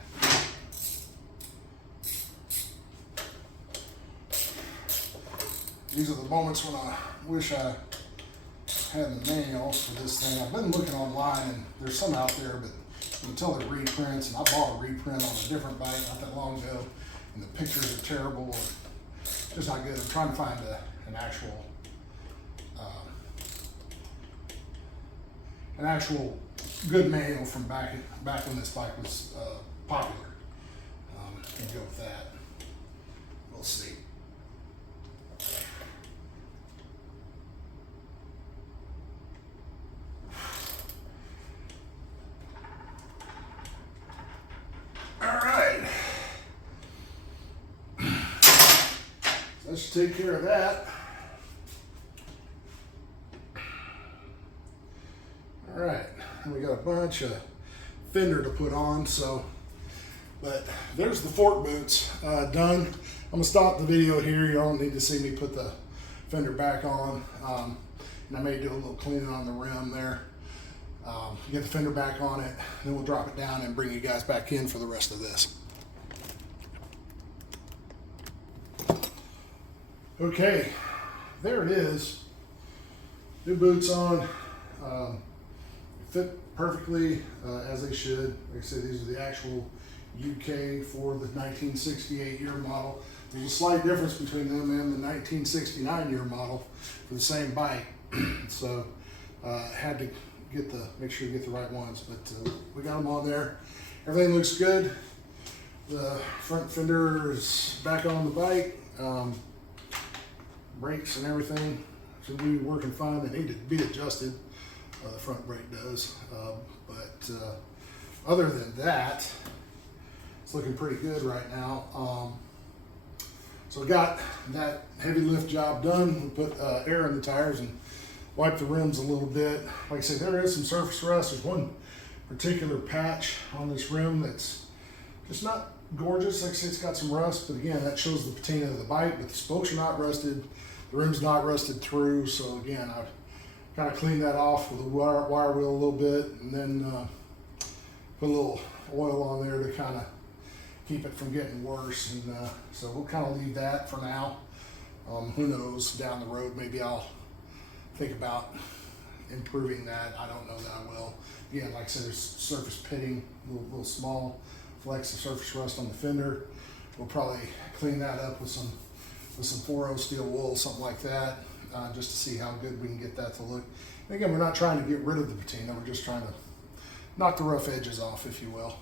These are the moments when I wish I had the manual for this thing. I've been looking online and there's some out there, but you can tell they're reprints, and I bought a reprint on a different bike not that long ago, and the pictures are terrible, just not good. I'm trying to find an actual good manual from back when this bike was popular, and go with that. We'll see. That should take care of that. All right, and we got a bunch of fender to put on, but there's the fork boots done. I'm gonna stop the video here. You don't need to see me put the fender back on. And I may do a little cleaning on the rim there. Get the fender back on it, then we'll drop it down and bring you guys back in for the rest of this. Okay, there it is. New boots on. Fit perfectly as they should. Like I said, these are the actual UK for the 1968 year model. There's a slight difference between them and the 1969 year model for the same bike. So had to make sure you get the right ones, but we got them on there. Everything looks good. The front fender is back on the bike. Brakes and everything should be working fine. They need to be adjusted. The front brake does, but other than that, it's looking pretty good right now. So got that heavy lift job done. We put air in the tires and wiped the rims a little bit. Like I said, there is some surface rust. There's one particular patch on this rim that's just not gorgeous. Like I said, it's got some rust, but again, that shows the patina of the bike, but the spokes are not rusted. The rim's not rusted through. So again, I've kind of cleaned that off with a wire wheel a little bit, and then put a little oil on there to kind of keep it from getting worse. And so we'll kind of leave that for now. Who knows, down the road, maybe I'll think about improving that. I don't know that I will. Again, like I said, there's surface pitting, little small flecks of surface rust on the fender. We'll probably clean that up with some 4.0 steel wool, something like that, just to see how good we can get that to look. And again, we're not trying to get rid of the patina. We're just trying to knock the rough edges off, if you will.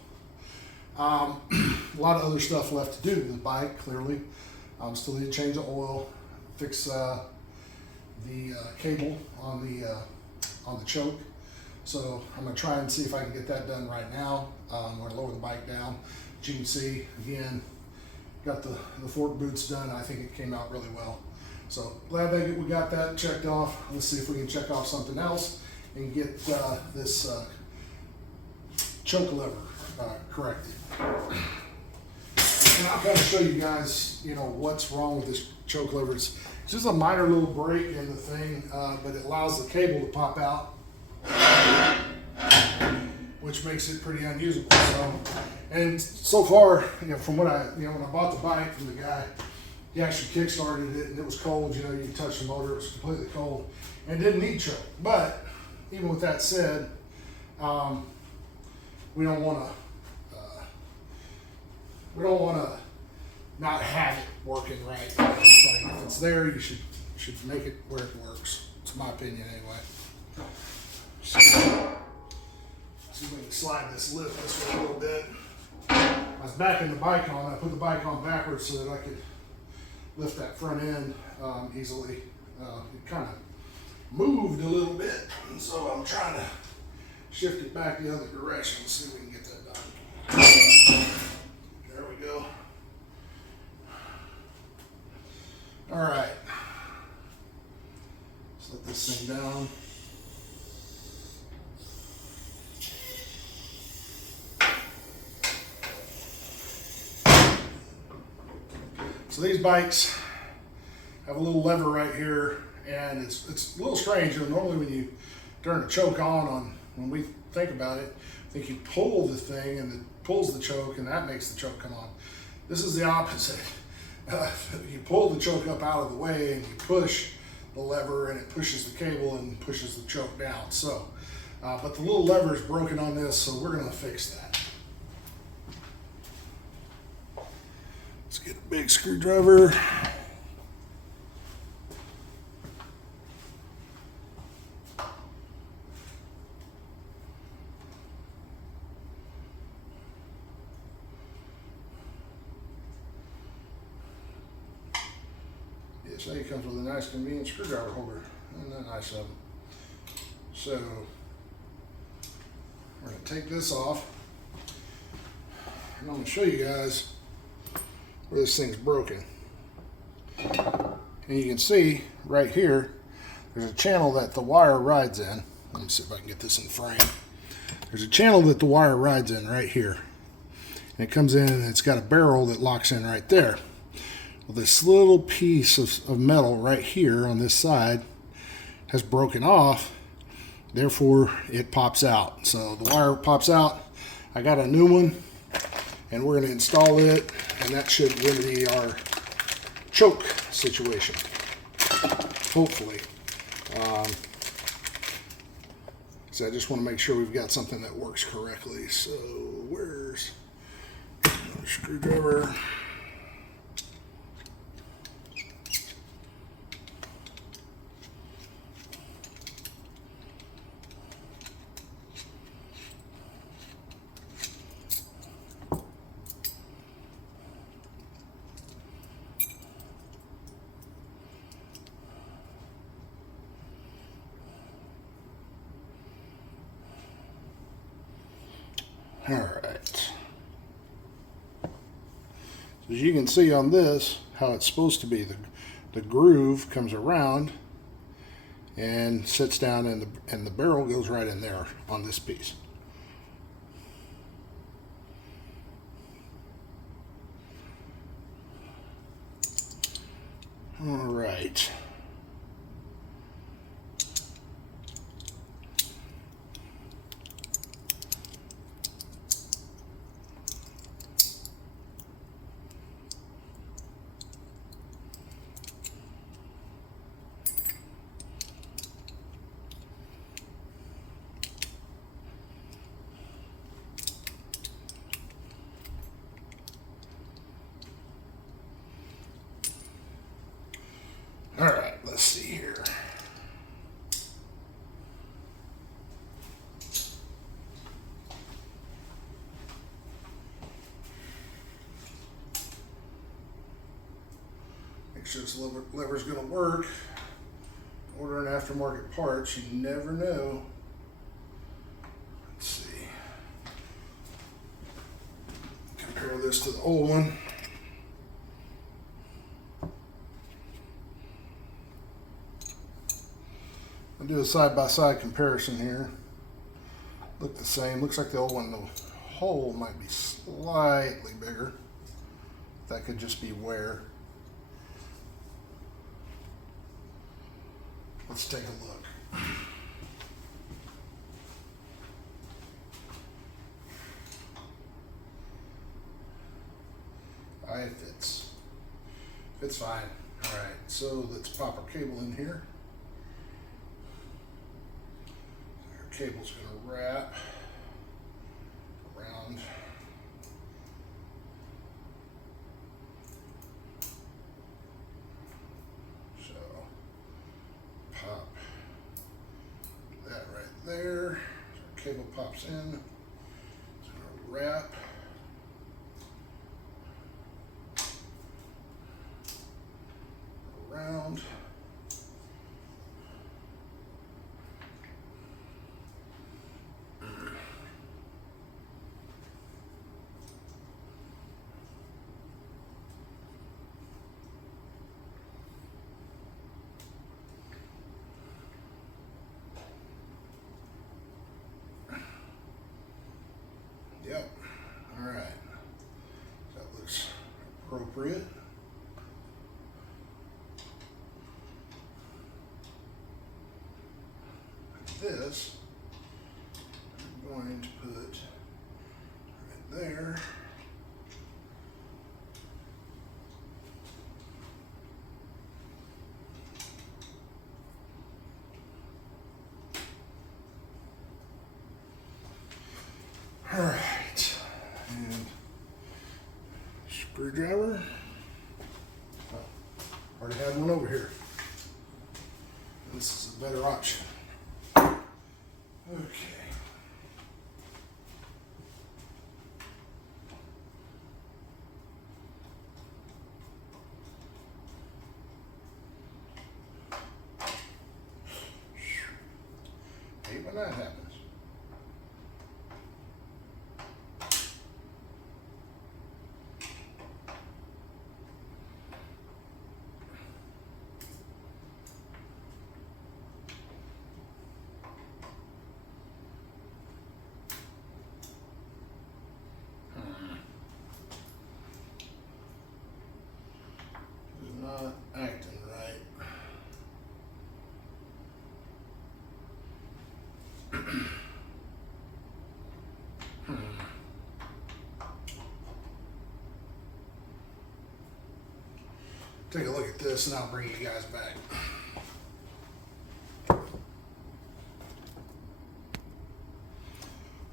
A lot of other stuff left to do to the bike, clearly. Still need to change the oil, fix the cable on the choke. So I'm gonna try and see if I can get that done right now. I'm gonna lower the bike down. As you can see, again, got the fork boots done. I think it came out really well. So glad that we got that checked off. Let's see if we can check off something else and get this choke lever corrected. And I'll kind of show you guys, what's wrong with this choke lever. It's just a minor little break in the thing, but it allows the cable to pop out, which makes it pretty unusable. And so far, from what when I bought the bike from the guy, he actually kick-started it and it was cold. You could touch the motor, it was completely cold and didn't need choke. But even with that said, we don't want to not have it working right. It's like, if it's there, you should make it where it works. It's my opinion anyway. So, see if we can slide this lip this way a little bit. I was backing the bike on. I put the bike on backwards so that I could lift that front end easily. It kind of moved a little bit, and so I'm trying to shift it back the other direction. Let's see if we can get that done. There we go. All right. Let's let this thing down. So these bikes have a little lever right here, and it's a little strange. Normally when you turn the choke on when we think about it, I think you pull the thing and it pulls the choke and that makes the choke come on. This is the opposite. You pull the choke up out of the way and you push the lever and it pushes the cable and pushes the choke down. So, but the little lever is broken on this, so we're gonna fix that. Let's get a big screwdriver. BSA comes with a nice convenient screwdriver holder. Isn't that nice of them? So we're going to take this off and I'm going to show you guys where this thing's broken. And you can see right here there's a channel that the wire rides in. Let me see if I can get this in frame. There's a channel that the wire rides in right here. And it comes in and it's got a barrel that locks in right there. Well, this little piece of metal right here on this side has broken off, therefore it pops out. So the wire pops out. I got a new one and we're going to install it, and that should remedy our choke situation, hopefully. So I just want to make sure we've got something that works correctly. So where's our screwdriver? All As you can see on this, how it's supposed to be. The groove comes around and sits down, and the barrel goes right in there on this piece. All right. All right, let's see here. Make sure this lever's going to work. Ordering aftermarket parts, you never know. Let's see. Compare this to the old one. I'll do a side-by-side comparison here. Look the same. Looks like the old one, the hole might be slightly bigger. That could just be wear. Let's take a look. It fits. Fits fine. All right, so let's pop our cable in here. Cable's going to wrap around. So pop that right there. So cable pops in. It's going to wrap. Around. Yep. All right. That looks appropriate. This I'm going to put right there. All right, and screwdriver. Oh, already had one over here. This is a better option. Okay. Hate when that happens. Not acting right. Take a look at this and I'll bring you guys back.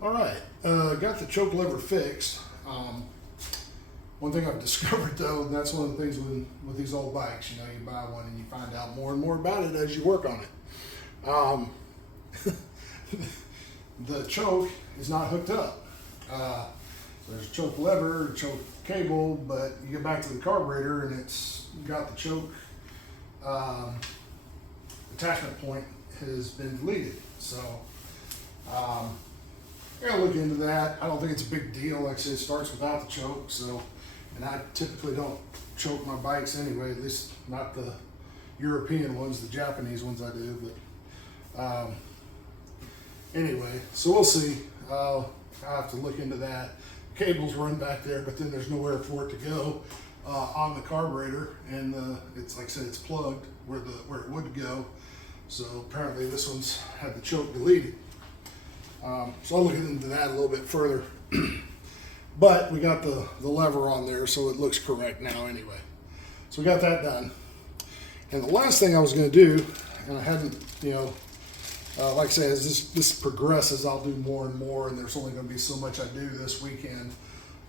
All right, got the choke lever fixed. One thing I've discovered though, and that's one of the things with these old bikes, you know, you buy one and you find out more and more about it as you work on it. The choke is not hooked up. There's a choke lever, a choke cable, but you get back to the carburetor and it's got the choke attachment point has been deleted. So I gotta look into that. I don't think it's a big deal. Like I said, it starts without the choke, so And I typically don't choke my bikes anyway, at least not the European ones, the Japanese ones I do. But anyway, so we'll see. I'll have to look into that. Cables run back there, but then there's nowhere for it to go on the carburetor, and it's like I said, it's plugged where it would go. So apparently this one's had the choke deleted. So I'll look into that a little bit further. But we got the lever on there, so it looks correct now anyway. So we got that done. And the last thing I was going to do, and I hadn't, like I said, as this progresses, I'll do more and more, and there's only going to be so much I do this weekend.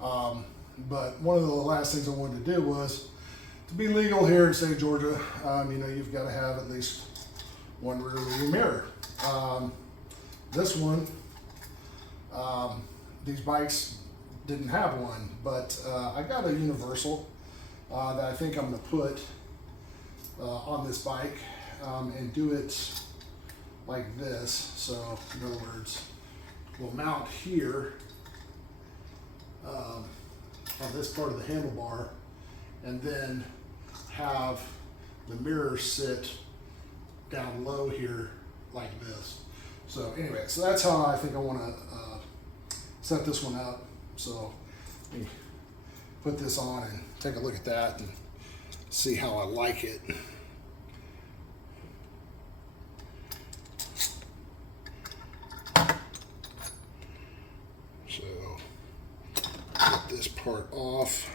But one of the last things I wanted to do was to be legal here in St. Georgia. You've got to have at least one rear view mirror. This one, these bikes didn't have one, but I got a universal that I think I'm going to put on this bike and do it like this. So in other words, we'll mount here on this part of the handlebar, and then have the mirror sit down low here like this. So anyway, so that's how I think I want to set this one up. So let me put this on and take a look at that and see how I like it. So get this part off,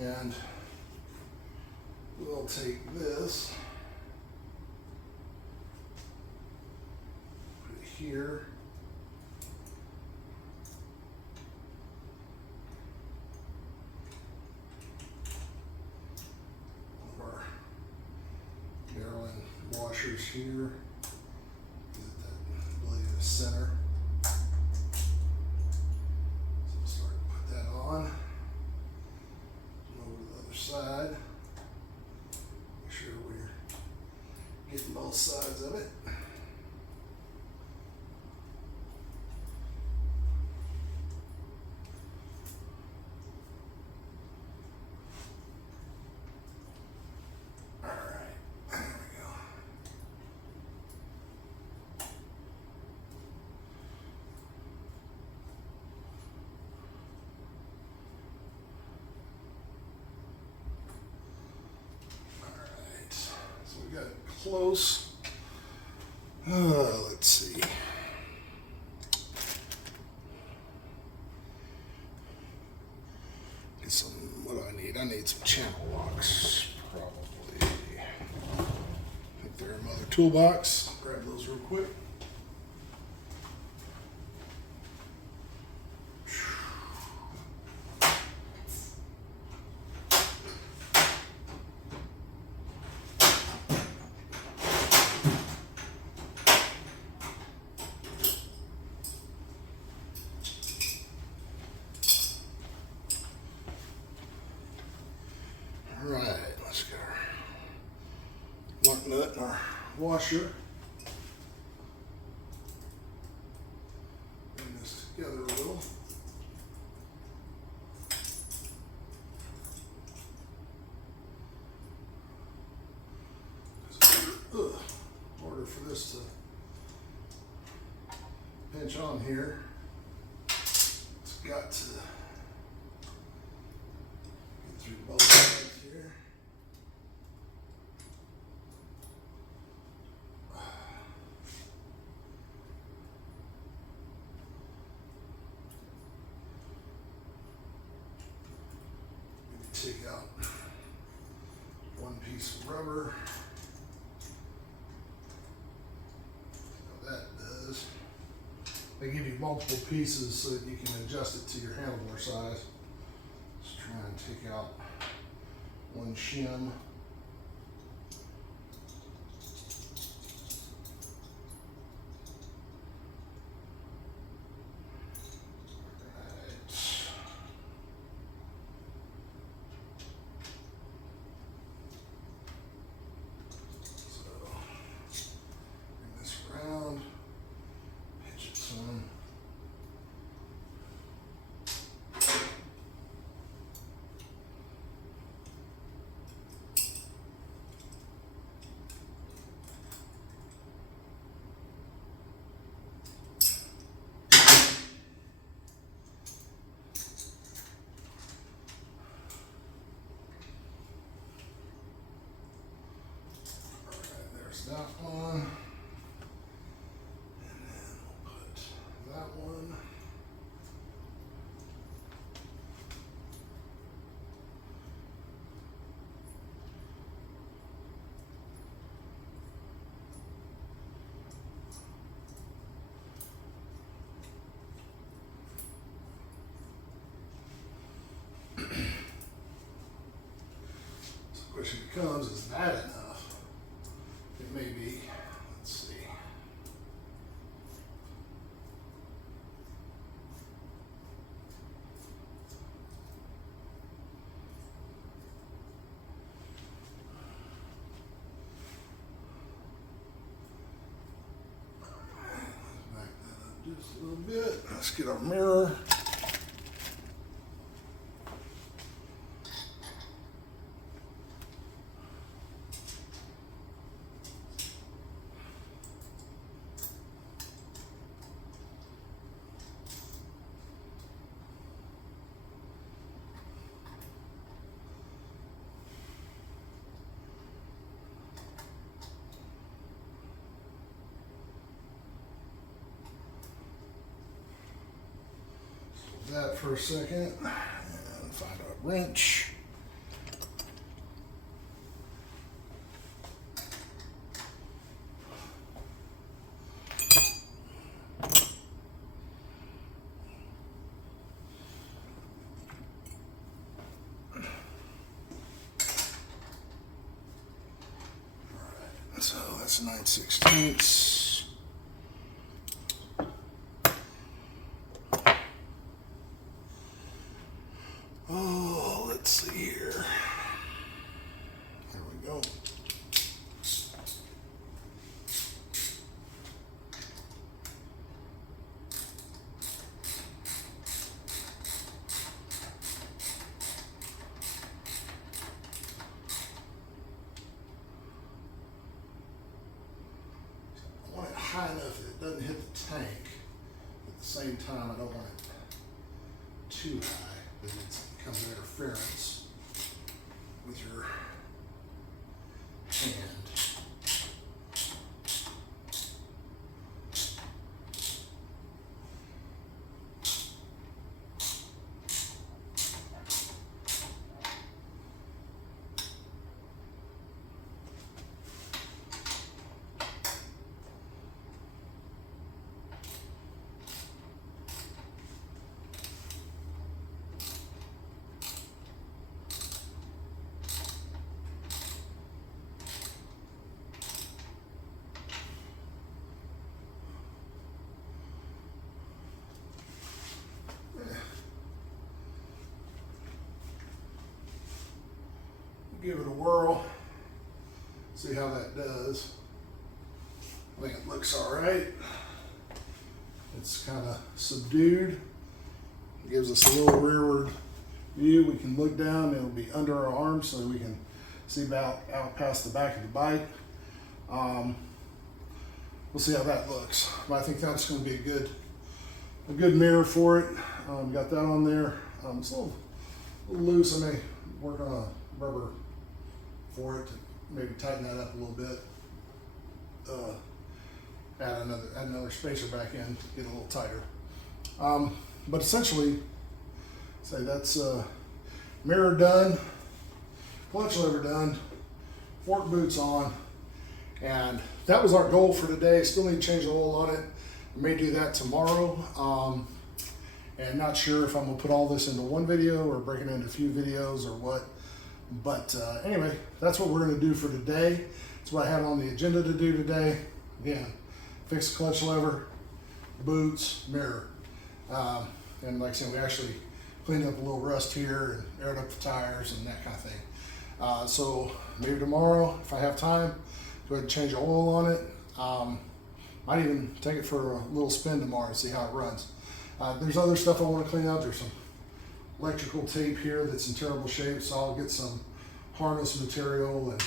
and we'll take this, put it here. Washers here, get that blade in the center. So we'll start to put that on. Come over to the other side. Make sure we're getting both sides of it. Got it close. Let's see. Get some. What do I need? I need some channel locks, probably. I think they're in my other toolbox. I'll grab those real quick. Right, let's get our lock nut and our washer. Bring this together a little. In order for this to pinch on here, it's got to get through both sides here. Maybe take out one piece of rubber. See how that does. They give you multiple pieces so that you can adjust it to your handlebar size. Let's try and take out one shim. becomes, is that enough? It may be. Let's see. Back that up just a little bit. Let's get our mirror. That for a second and find a wrench. Alright, so that's 9/16. Oh, let's see here. There we go. I want it high enough that it doesn't hit the tank. At the same time, I don't want it too high. It becomes an interference with your hand. Give it a whirl, see how that does. I think it looks all right. It's kind of subdued. It gives us a little rearward view. We can look down, it'll be under our arms so we can see about out past the back of the bike. We'll see how that looks. But I think that's going to be a good mirror for it. Got that on there. It's a little loose. I may work on a rubber for it to maybe tighten that up a little bit. Add another spacer back in, get a little tighter. But essentially, say that's mirror done, clutch lever done, fork boots on, and that was our goal for today. Still need to change the oil on it. I may do that tomorrow. And not sure if I'm gonna put all this into one video or break it into a few videos or what. But anyway, that's what we're gonna do for today. That's what I had on the agenda to do today. Again, fix the clutch lever, boots, mirror. And like I said, we actually cleaned up a little rust here and aired up the tires and that kind of thing. So maybe tomorrow, if I have time, go ahead and change the oil on it. Might even take it for a little spin tomorrow and see how it runs. There's other stuff I want to clean out. There's some electrical tape here that's in terrible shape, so I'll get some harness material and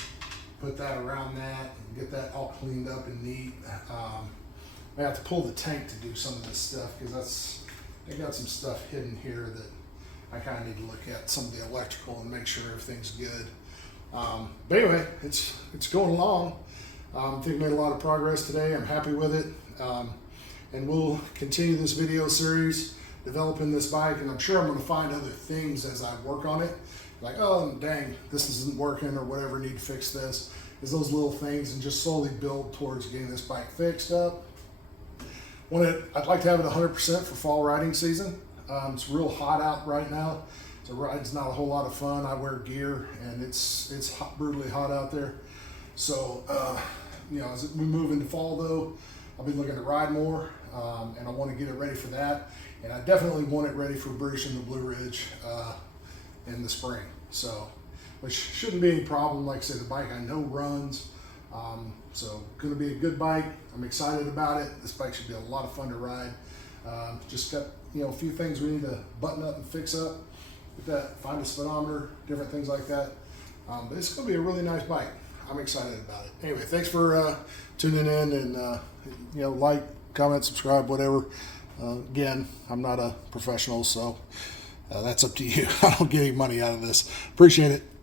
put that around that and get that all cleaned up and neat. I have to pull the tank to do some of this stuff because I got some stuff hidden here that I kind of need to look at some of the electrical and make sure everything's good. But anyway, it's going along. I think we made a lot of progress today. I'm happy with it. And we'll continue this video series, developing this bike, and I'm sure I'm going to find other things as I work on it. Like, oh, dang, this isn't working or whatever, need to fix this. Is those little things, and just slowly build towards getting this bike fixed up. I'd like to have it 100% for fall riding season. It's real hot out right now. The ride's not a whole lot of fun. I wear gear, and it's hot, brutally hot out there. So, you know, as we move into fall though, I'll be looking to ride more, and I want to get it ready for that. And I definitely want it ready for British and the Blue Ridge in the spring. So, which shouldn't be any problem. Like I said, the bike I know runs. So going to be a good bike. I'm excited about it. This bike should be a lot of fun to ride. Just got, you know, a few things we need to button up and fix up with that, find a speedometer, different things like that. But it's going to be a really nice bike. I'm excited about it. Anyway, thanks for tuning in, and you know, like, comment, subscribe, whatever. Again, I'm not a professional, so that's up to you. I don't get any money out of this. Appreciate it.